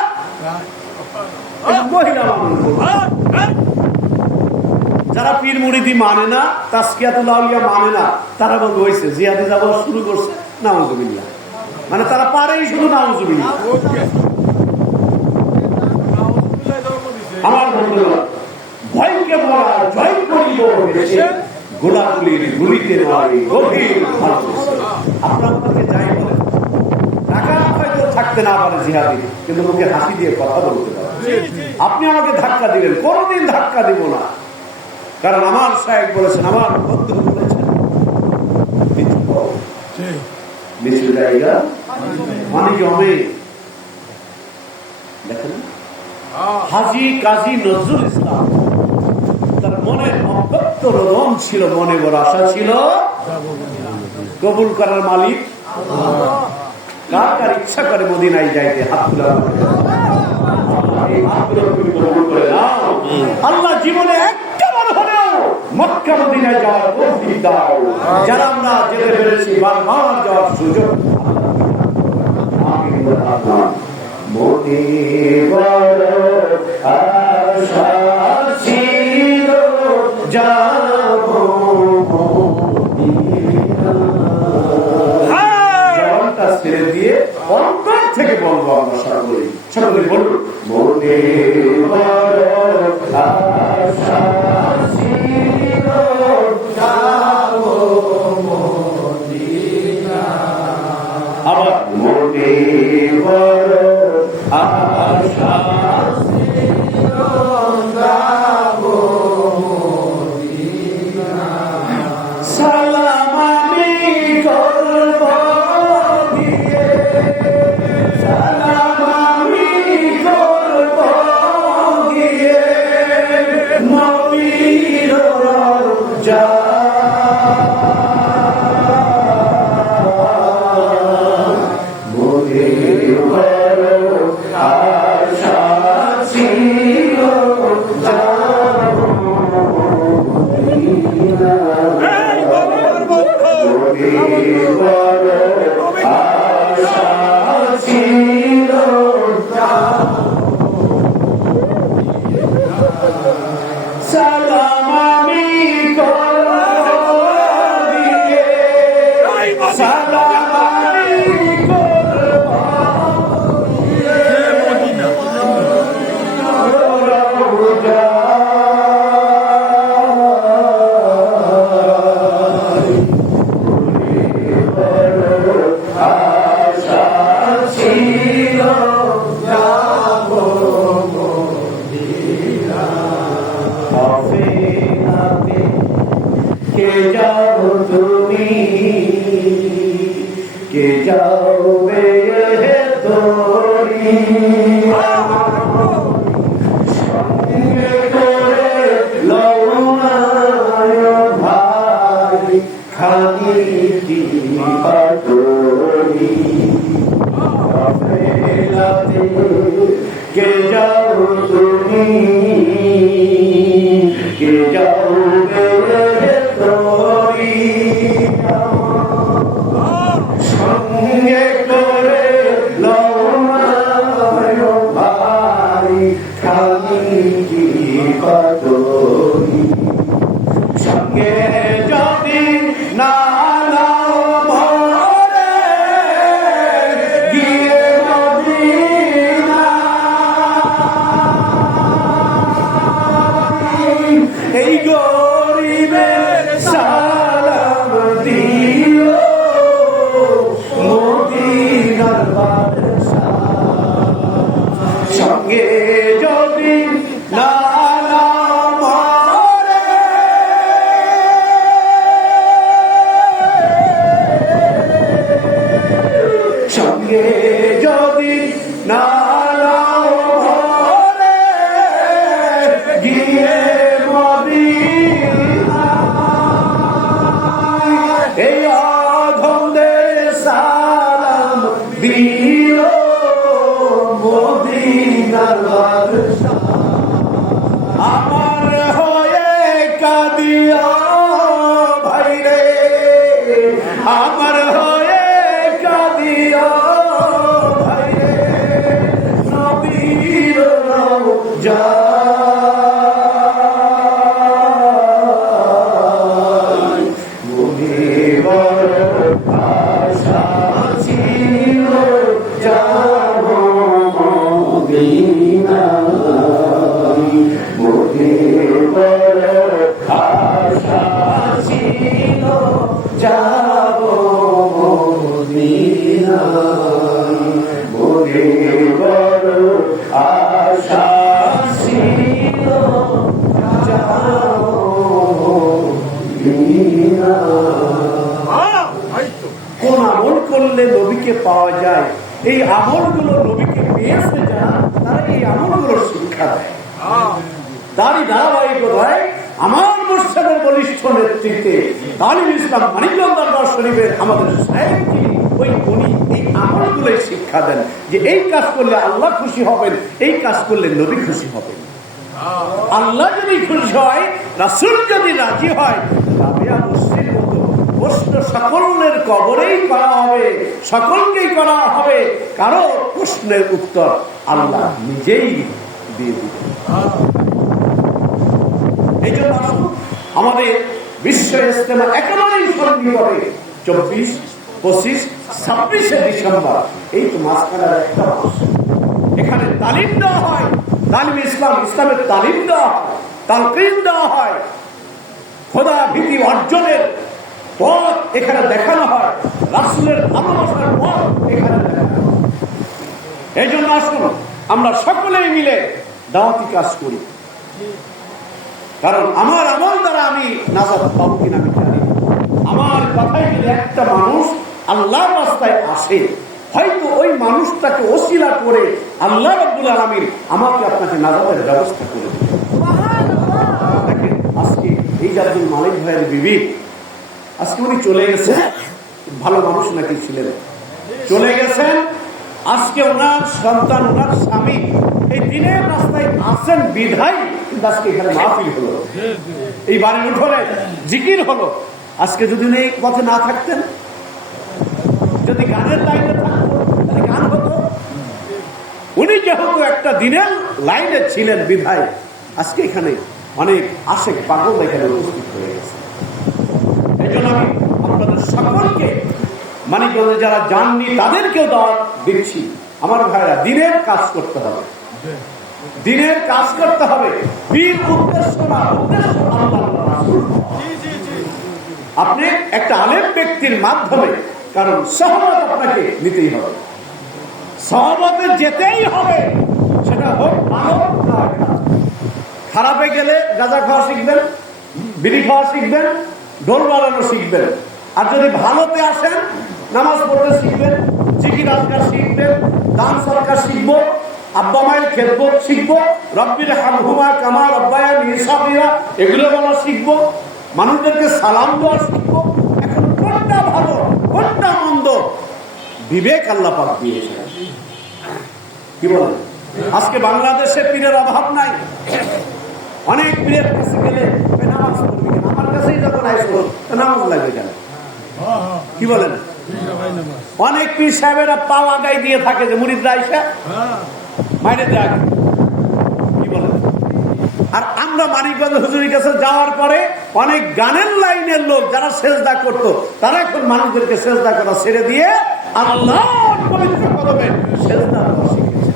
মহিলা মানুষ যারা পীর মুরিদি মানে না, তাসকিয়াতুল আউলিয়া মানে না, তারা বলতে হয়েছে জিহাদে যাওয়া শুরু করছে, নাউজুবিল্লাহ, মানে তারা পারেই শুধু নাউজুবিল্লাহ। আমার বন্ধুরা, ভয়কে বলা জয় করিব গোলাগুলির গুলিতে নয় গভীর ভালোবাসা। আপনাকে যাই বলেন, টাকা হয়তো থাকতে না পারে জিহাদি, কিন্তু মুখে হাসি দিয়ে কথা বলতে পারে। আপনি আমাকে ধাক্কা দিলেন, কোনদিন ধাক্কা দিব না, কারণ আমার সাহেব বলেছেন, আমার বন্ধু বলেছেন মিছিল জায়গা মানে জমে। দেখেন হাজী কাজী নজরুল ইসলাম, তার মনের অব্যক্ত রোদন ছিল, মনে বড় আশা ছিল, কবুল করার মালিক কার কার ইচ্ছা করে মদিনায় যাইতে? হাত তুলে আল্লাহ জীবনে একটা বার হলেও মক্কা মদিনায় যাওয়ার তৌফিক দাও। যারা আমরা যেতে পেরেছি বারবার যাওয়ার সুযোগ মনে বড় আশা ছিল যাব জবানটা ছেড়ে দিয়ে অন্তর থেকে বলবো আমরা সকলে, সকলে বলুন মনে বড় আশা ছিল যাব মদিনা। আবার মনে বড় আশা ছিল যাব মদিনা। সালাম আমি করব গিয়ে, সালাম আমি করব গিয়ে নবীর রওজা। সালাম আমি করব গিয়ে, সালাম আমি করব গিয়ে রওজা। আশা ছিল যাব মদিনা। অফিনাতে কে যাও তুমি, কে যাবে তোরি সঙ্গে করে লওনায় ভাই খানি কি পাটরি। অফিনাতে কে যাও তুমি, কে যাবে তোরি সঙ্গে করে লওনায় ভাই খানি কি পাটরি। সঙ্গে যদি না নাও মরে গিয়ে মদিনা, এই গরিবে যাব মদিনায়, মনের বড় আশা ছিল যাব মদিনায়। কোন আমল করলে নবীকে পাওয়া যায়, এই আমলগুলো নবীকে পেয়েছে যারা, তারা এই আমলগুলোর শিক্ষা দেয়। তারই ধারাবাহিকতায় আমার মুর্শিদের বলিষ্ঠ নেতৃত্বে তালিম ইসলাম মানিকগঞ্জ দরবার শরীফের আমাদের সাহেব যিনি, ওই উনি এই আমলগুলোই শিক্ষা দেন যে এই কাজ করলে আল্লাহ খুশি হবেন, এই কাজ করলে নবী খুশি হবেন। আল্লাহ যদি খুশি হয়, রাসূল যদি রাজি হয়, রাবেয়া মসজিদ মতো প্রশ্ন সকলের কবরেই করা হবে, সকলকেই করা হবে, কারো প্রশ্নের উত্তর আল্লাহ নিজেই দিয়ে দিবেন। এই জন্য আমাদের বিশ্ব ইজতেমা একেবারেই সন্নিকটে 24, 25, 26শে ডিসেম্বর, এই তো মাঝখানের একটা মাস। এখানে তালিম দেওয়া হয়, তালিম ইসলাম, ইসলামের তালিম দেওয়া হয়, তালকিন দেওয়া হয়, খোদা ভীতি অর্জনের পথ এখানে দেখানো হয়, রাসূলের ভালোবাসার পথ এখানে দেখানো হয়। এই জন্য আসুন আমরা সকলেই মিলে দাওয়াতি কাজ করি, কারণ আমার আমল দ্বারা আমি নাজাত পাবো কিনা আমি জানি না। আমার কথায় যদি একটা মানুষ আল্লাহর রাস্তায় আসে, হয়তো ওই মানুষটাকে ওসিলা করে আল্লাহ রাব্বুল আলামিন আমাকে আপনাকে নাজাতের ব্যবস্থা করে দেবেন। দেখেন আজকে এই যে আব্দুল মালিক ভাইয়ের বিবি, আজকে উনি চলে গেছে, ভালো মানুষ নাকি ছিলেন, চলে গেছেন। আজকে ওনার সন্তান, ওনার স্বামী এই দিনের রাস্তায় আসেন বিধায় কিন্তু আজকে এখানে মাহফিল হলো, এই বাড়ির উঠোনে জিকির হলো। আজকে যদি উনি এই পথে না থাকতেন, যদি গানের লাইনে থাকতো তাহলে গান হতো। উনি যেহেতু একটা দিনের লাইনে ছিলেন বিধায় আজকে এখানে অনেক আশেক পাগল এখানে উপস্থিত হয়ে গেছে। এই জন্য আমি আপনাদের সকলকে, মানিকগঞ্জে যারা যাননি তাদেরকেও দাওয়াত দিচ্ছি, আমার ভাইরা দিনের কাজ করতে হবে, দিনের কাজ করতে হবে। বীর উদ্দেশ্য না, উদ্দেশ্য আল্লাহ রাসূল। আপনি একটা আলেম ব্যক্তির মাধ্যমে, কারণ সহবত আপনাকে নিতেই হবে, সহবতে যেতেই হবে, সেটা হোক ভালো না খারাপ। খারাপে গেলে গাঁজা খাওয়া শিখবেন, বিড়ি খাওয়া শিখবেন, ঢোল বাজানো শিখবেন। আর যদি ভালোতে আসেন, নামাজ পড়তে শিখবেন, জিকির আজকার শিখবেন, দান সরকার শিখবো, আব্বা মায়ের খেদমত শিখবো, রব্বির হামহুমা কামা রব্বায়ানি সাগীরা, এগুলো বলা শিখবো, মানুষদেরকে সালাম দেওয়া শিখবো। এখন কোনটা ভালো কোনটা মন্দ বিবেক আল্লাহ পাক দিয়েছে। কি বলেন? আজকে বাংলাদেশে পীরের অভাব নাই। অনেক পীরের কাছে গেলে নামাজ পড়বি কেন, আমার কাছেই যখন আইসো নামাজ লাগবে কেন? কি বলেন? অনেক পীর সাহেবেরা পাও আগাই দিয়ে থাকে যে মুরিদরা আইসা মাইনে দেয়া। কি বলেন? আর আমরা মানিকগঞ্জ হুজুরের কাছে যাওয়ার পরে অনেক গানের লাইনের লোক যারা সেজদা করত, তারা এখন মানুষদেরকে সেজদা করা ছেড়ে দিয়ে আল্লাহর পবিত্র কদমে সেজদা করা শিখেছে।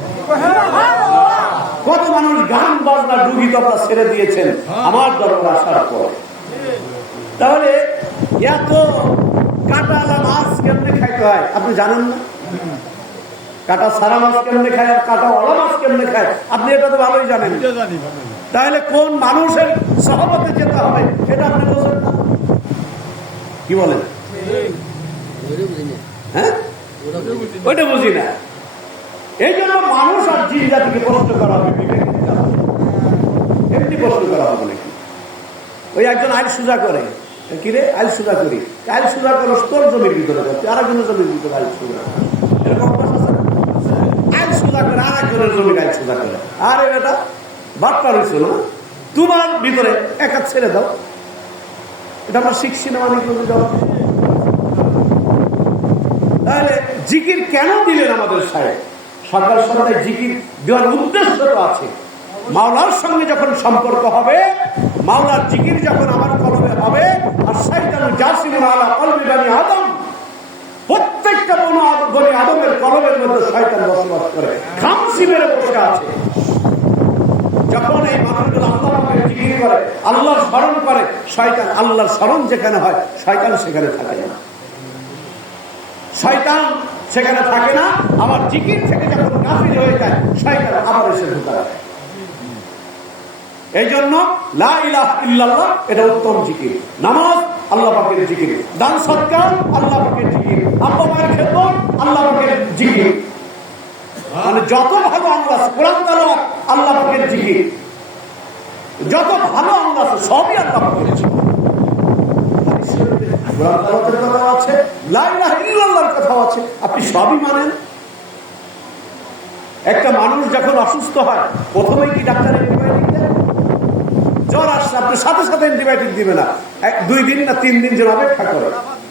কত মানুষ গান বাজনা ডুগি তবলা ছেড়ে দিয়েছেন আমার দরবার আসার পর। তাহলে এত কাঁটালা মাছ কেমনে খাইতে হয় আপনি জানেন না? কাঁটা সারা মাছ কেমনে খায় আর কাঁটা ওলা মাছ কেমনে খায় আপনি এটা তো ভালোই জানেন। তাহলে কোন মানুষের সহবতে যেতে হবে সেটা আপনি বোঝেন না? কি বলেন? হ্যাঁ, ওইটা বুঝি না। এই জন্য মানুষ আর জিন জাতিকে প্রশ্ন করা হবে, এমনি প্রশ্ন করা হবে নাকি? ওই একজন আইল সুজা করে, কিরে আইল সুজা করি, আইল সুজা করো তোর জমির ভিতরে, আর একজনের জমির ভিতরে আইল সুজা, এরকম আইল সুজা করে আর একজনের জমির আইল সুজা করে। আরে বেটা বাট্টা রয়েছে না, তোমার ভিতরে একা ছেড়ে দাও। এটা আমরা শিখছি না অনেক লোক। তাহলে জিকির কেন দিলেন আমাদের সাহেব? সরকার সরকার জিকির দেওয়ার উদ্দেশ্য তো আছে। মাওলার সঙ্গে যখন সম্পর্ক হবে, মাওলার জিকির যখন আমার কলমে হবে, আর শয়তান জাসিমুন আলা কলবি বনি আদম, প্রত্যেকটা বনি আদমের কলমের মধ্যে শয়তান বসবাস করে, খামসি মেরে বসে আছে। যখন এই মানুষগুলো আল্লাহ জিকির করে, আল্লাহর স্মরণ করে, শয়তান আল্লাহর স্মরণ যেখানে হয় শয়তান সেখানে থাকে না, শয়তান সেখানে থাকে না। আমার জিকির থেকে যখন গাফিল হয়ে যায় শয়তান আবার এসে ঢুকায়। এই জন্য লা ইলাহা ইল্লাল্লাহ এটা উত্তম জিকির। নামাজ আল্লাহ পাকের জিকির, দান সদকা আল্লাহ পাকের জিকির, আব্বা মায়ের খেদমত আল্লাহ পাকের জিকির, মানে যত ভালো আমল আছে, কোরআন তেলাওয়াত আল্লাহ পাকের জিকির, যত ভালো আমল আছে সবই আল্লাহ পাকের জিকির। কোরআন তেলাওয়াতের কথাও আছে, লা ইলাহা ইল্লাল্লাহর কথাও আছে, আপনি সবই মানেন। একটা মানুষ যখন অসুস্থ হয় প্রথমেই কি ডাক্তার অ্যান্টিবায়োটিক দেয়? জ্বর আসছে আপনি সাথে সাথে অ্যান্টিবায়োটিক দিবে না, 2 দিন না 3 দিন যেন অপেক্ষা করে,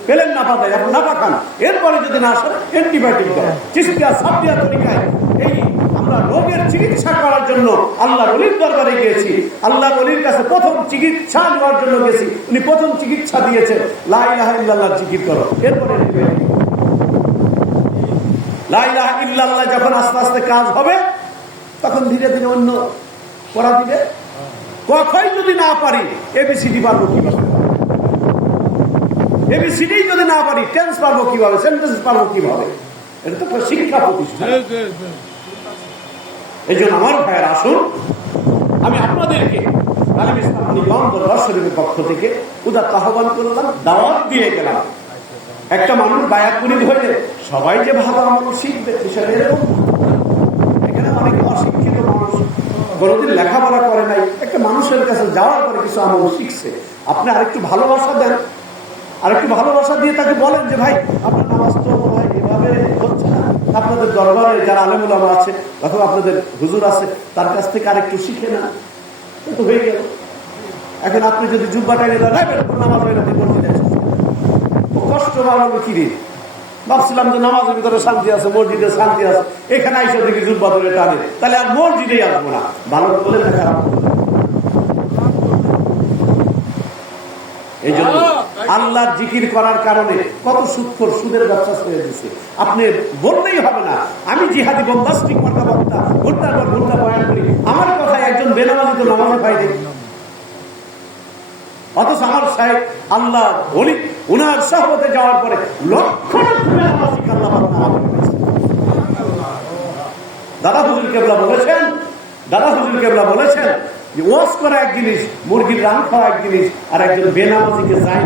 পেলেন নাপা দেয়, আপনি নাপা খান, এরপরে যদি না আসে অ্যান্টিবায়োটিক দেয়। চিকিৎসা সাবদিয়া তরিকায় এই আমরা রোগের চিকিৎসা করার জন্য আল্লাহর ওলির দরবারে গিয়েছি, আল্লাহর ওলির কাছে প্রথম চিকিৎসা নেওয়ার জন্য গেছি, উনি প্রথম চিকিৎসা দিয়েছেন লা ইলাহা ইল্লাল্লাহ জিকির করো, এরপরে অ্যান্টিবায়োটিক। লা ইলাহা ইল্লাল্লাহ যখন আস্তে আস্তে কাজ হবে তখন ধীরে ধীরে অন্য পড়া দিবে। কখই যদি না পারি এবিসিডি পারবো কিভাবে? এবিসিডি যদি না পারি টেন্স পারবো কিভাবে? সেন্টেন্স পারবো কিভাবে? এটা তো শিক্ষা প্রতিষ্ঠান। এই জন্য আমার ভাইয়ের আসুন, আমি আপনাদেরকে আলেম ইসলাম নিবন্ধ শরীফের পক্ষ থেকে উদাত্ত আহ্বান করলাম, দাওয়াত দিয়ে গেলাম। একটা মানুষ বায়াত মুরিদ হইলে সবাই যে ভালো আমল শিখবে হিসাবে এরকম। এখানে অনেক অশিক্ষিত মানুষ কোনোদিন লেখাপড়া করে নাই, একটা মানুষের কাছে যাওয়ার পরে কিছু আমল শিখছে। আপনি আরেকটু ভালোবাসা দেন, আরেকটু ভালোবাসা দিয়ে তাকে বলেন যে ভাই আপনার নামাজ তো ভাই এভাবে হচ্ছে না, আপনাদের দরবারে যারা আলেম ওলামা আছে অথবা আপনাদের হুজুর আছে তার কাছ থেকে আরেকটু শিখে না, তো হয়ে গেল। এখন আপনি যদি জুব্বাটা নিয়ে দেন নামাজ হয় না, কষ্ট বাড়ানো কি রে? ভাবছিলাম যে নামাজের ভিতরে শান্তি আছে, মসজিদে শান্তি আছে, এখানে আইসা দেখি জুব্বা ধরে টানে, তাহলে আর মসজিদেই আসবো না। ভালো বলে না খারাপ? এই জন্য আল্লাহর জিকির করার কারণে কত সুদখোর সুদের ব্যবসা ছেড়ে দিচ্ছে। আপনি বললেই হবে না আমি জিহাদি বম্বাস্টিক মার্কা বক্তা, ঘুরতার পর ঘুরতা বয়ান করি, আমার কথায় একজন বেনামাজি তো নামাজে পাই দেখি। অথচ আমার সাহেব আল্লাহ ওলি উনার সহবতে যাওয়ার পরে লক্ষ দাদা হুজুর কেবলা বলেছেন যে ওয়াজ করা এক জিনিস, মুরগির রান খাওয়া এক জিনিস, আর একজন বেনামাজিকে যাই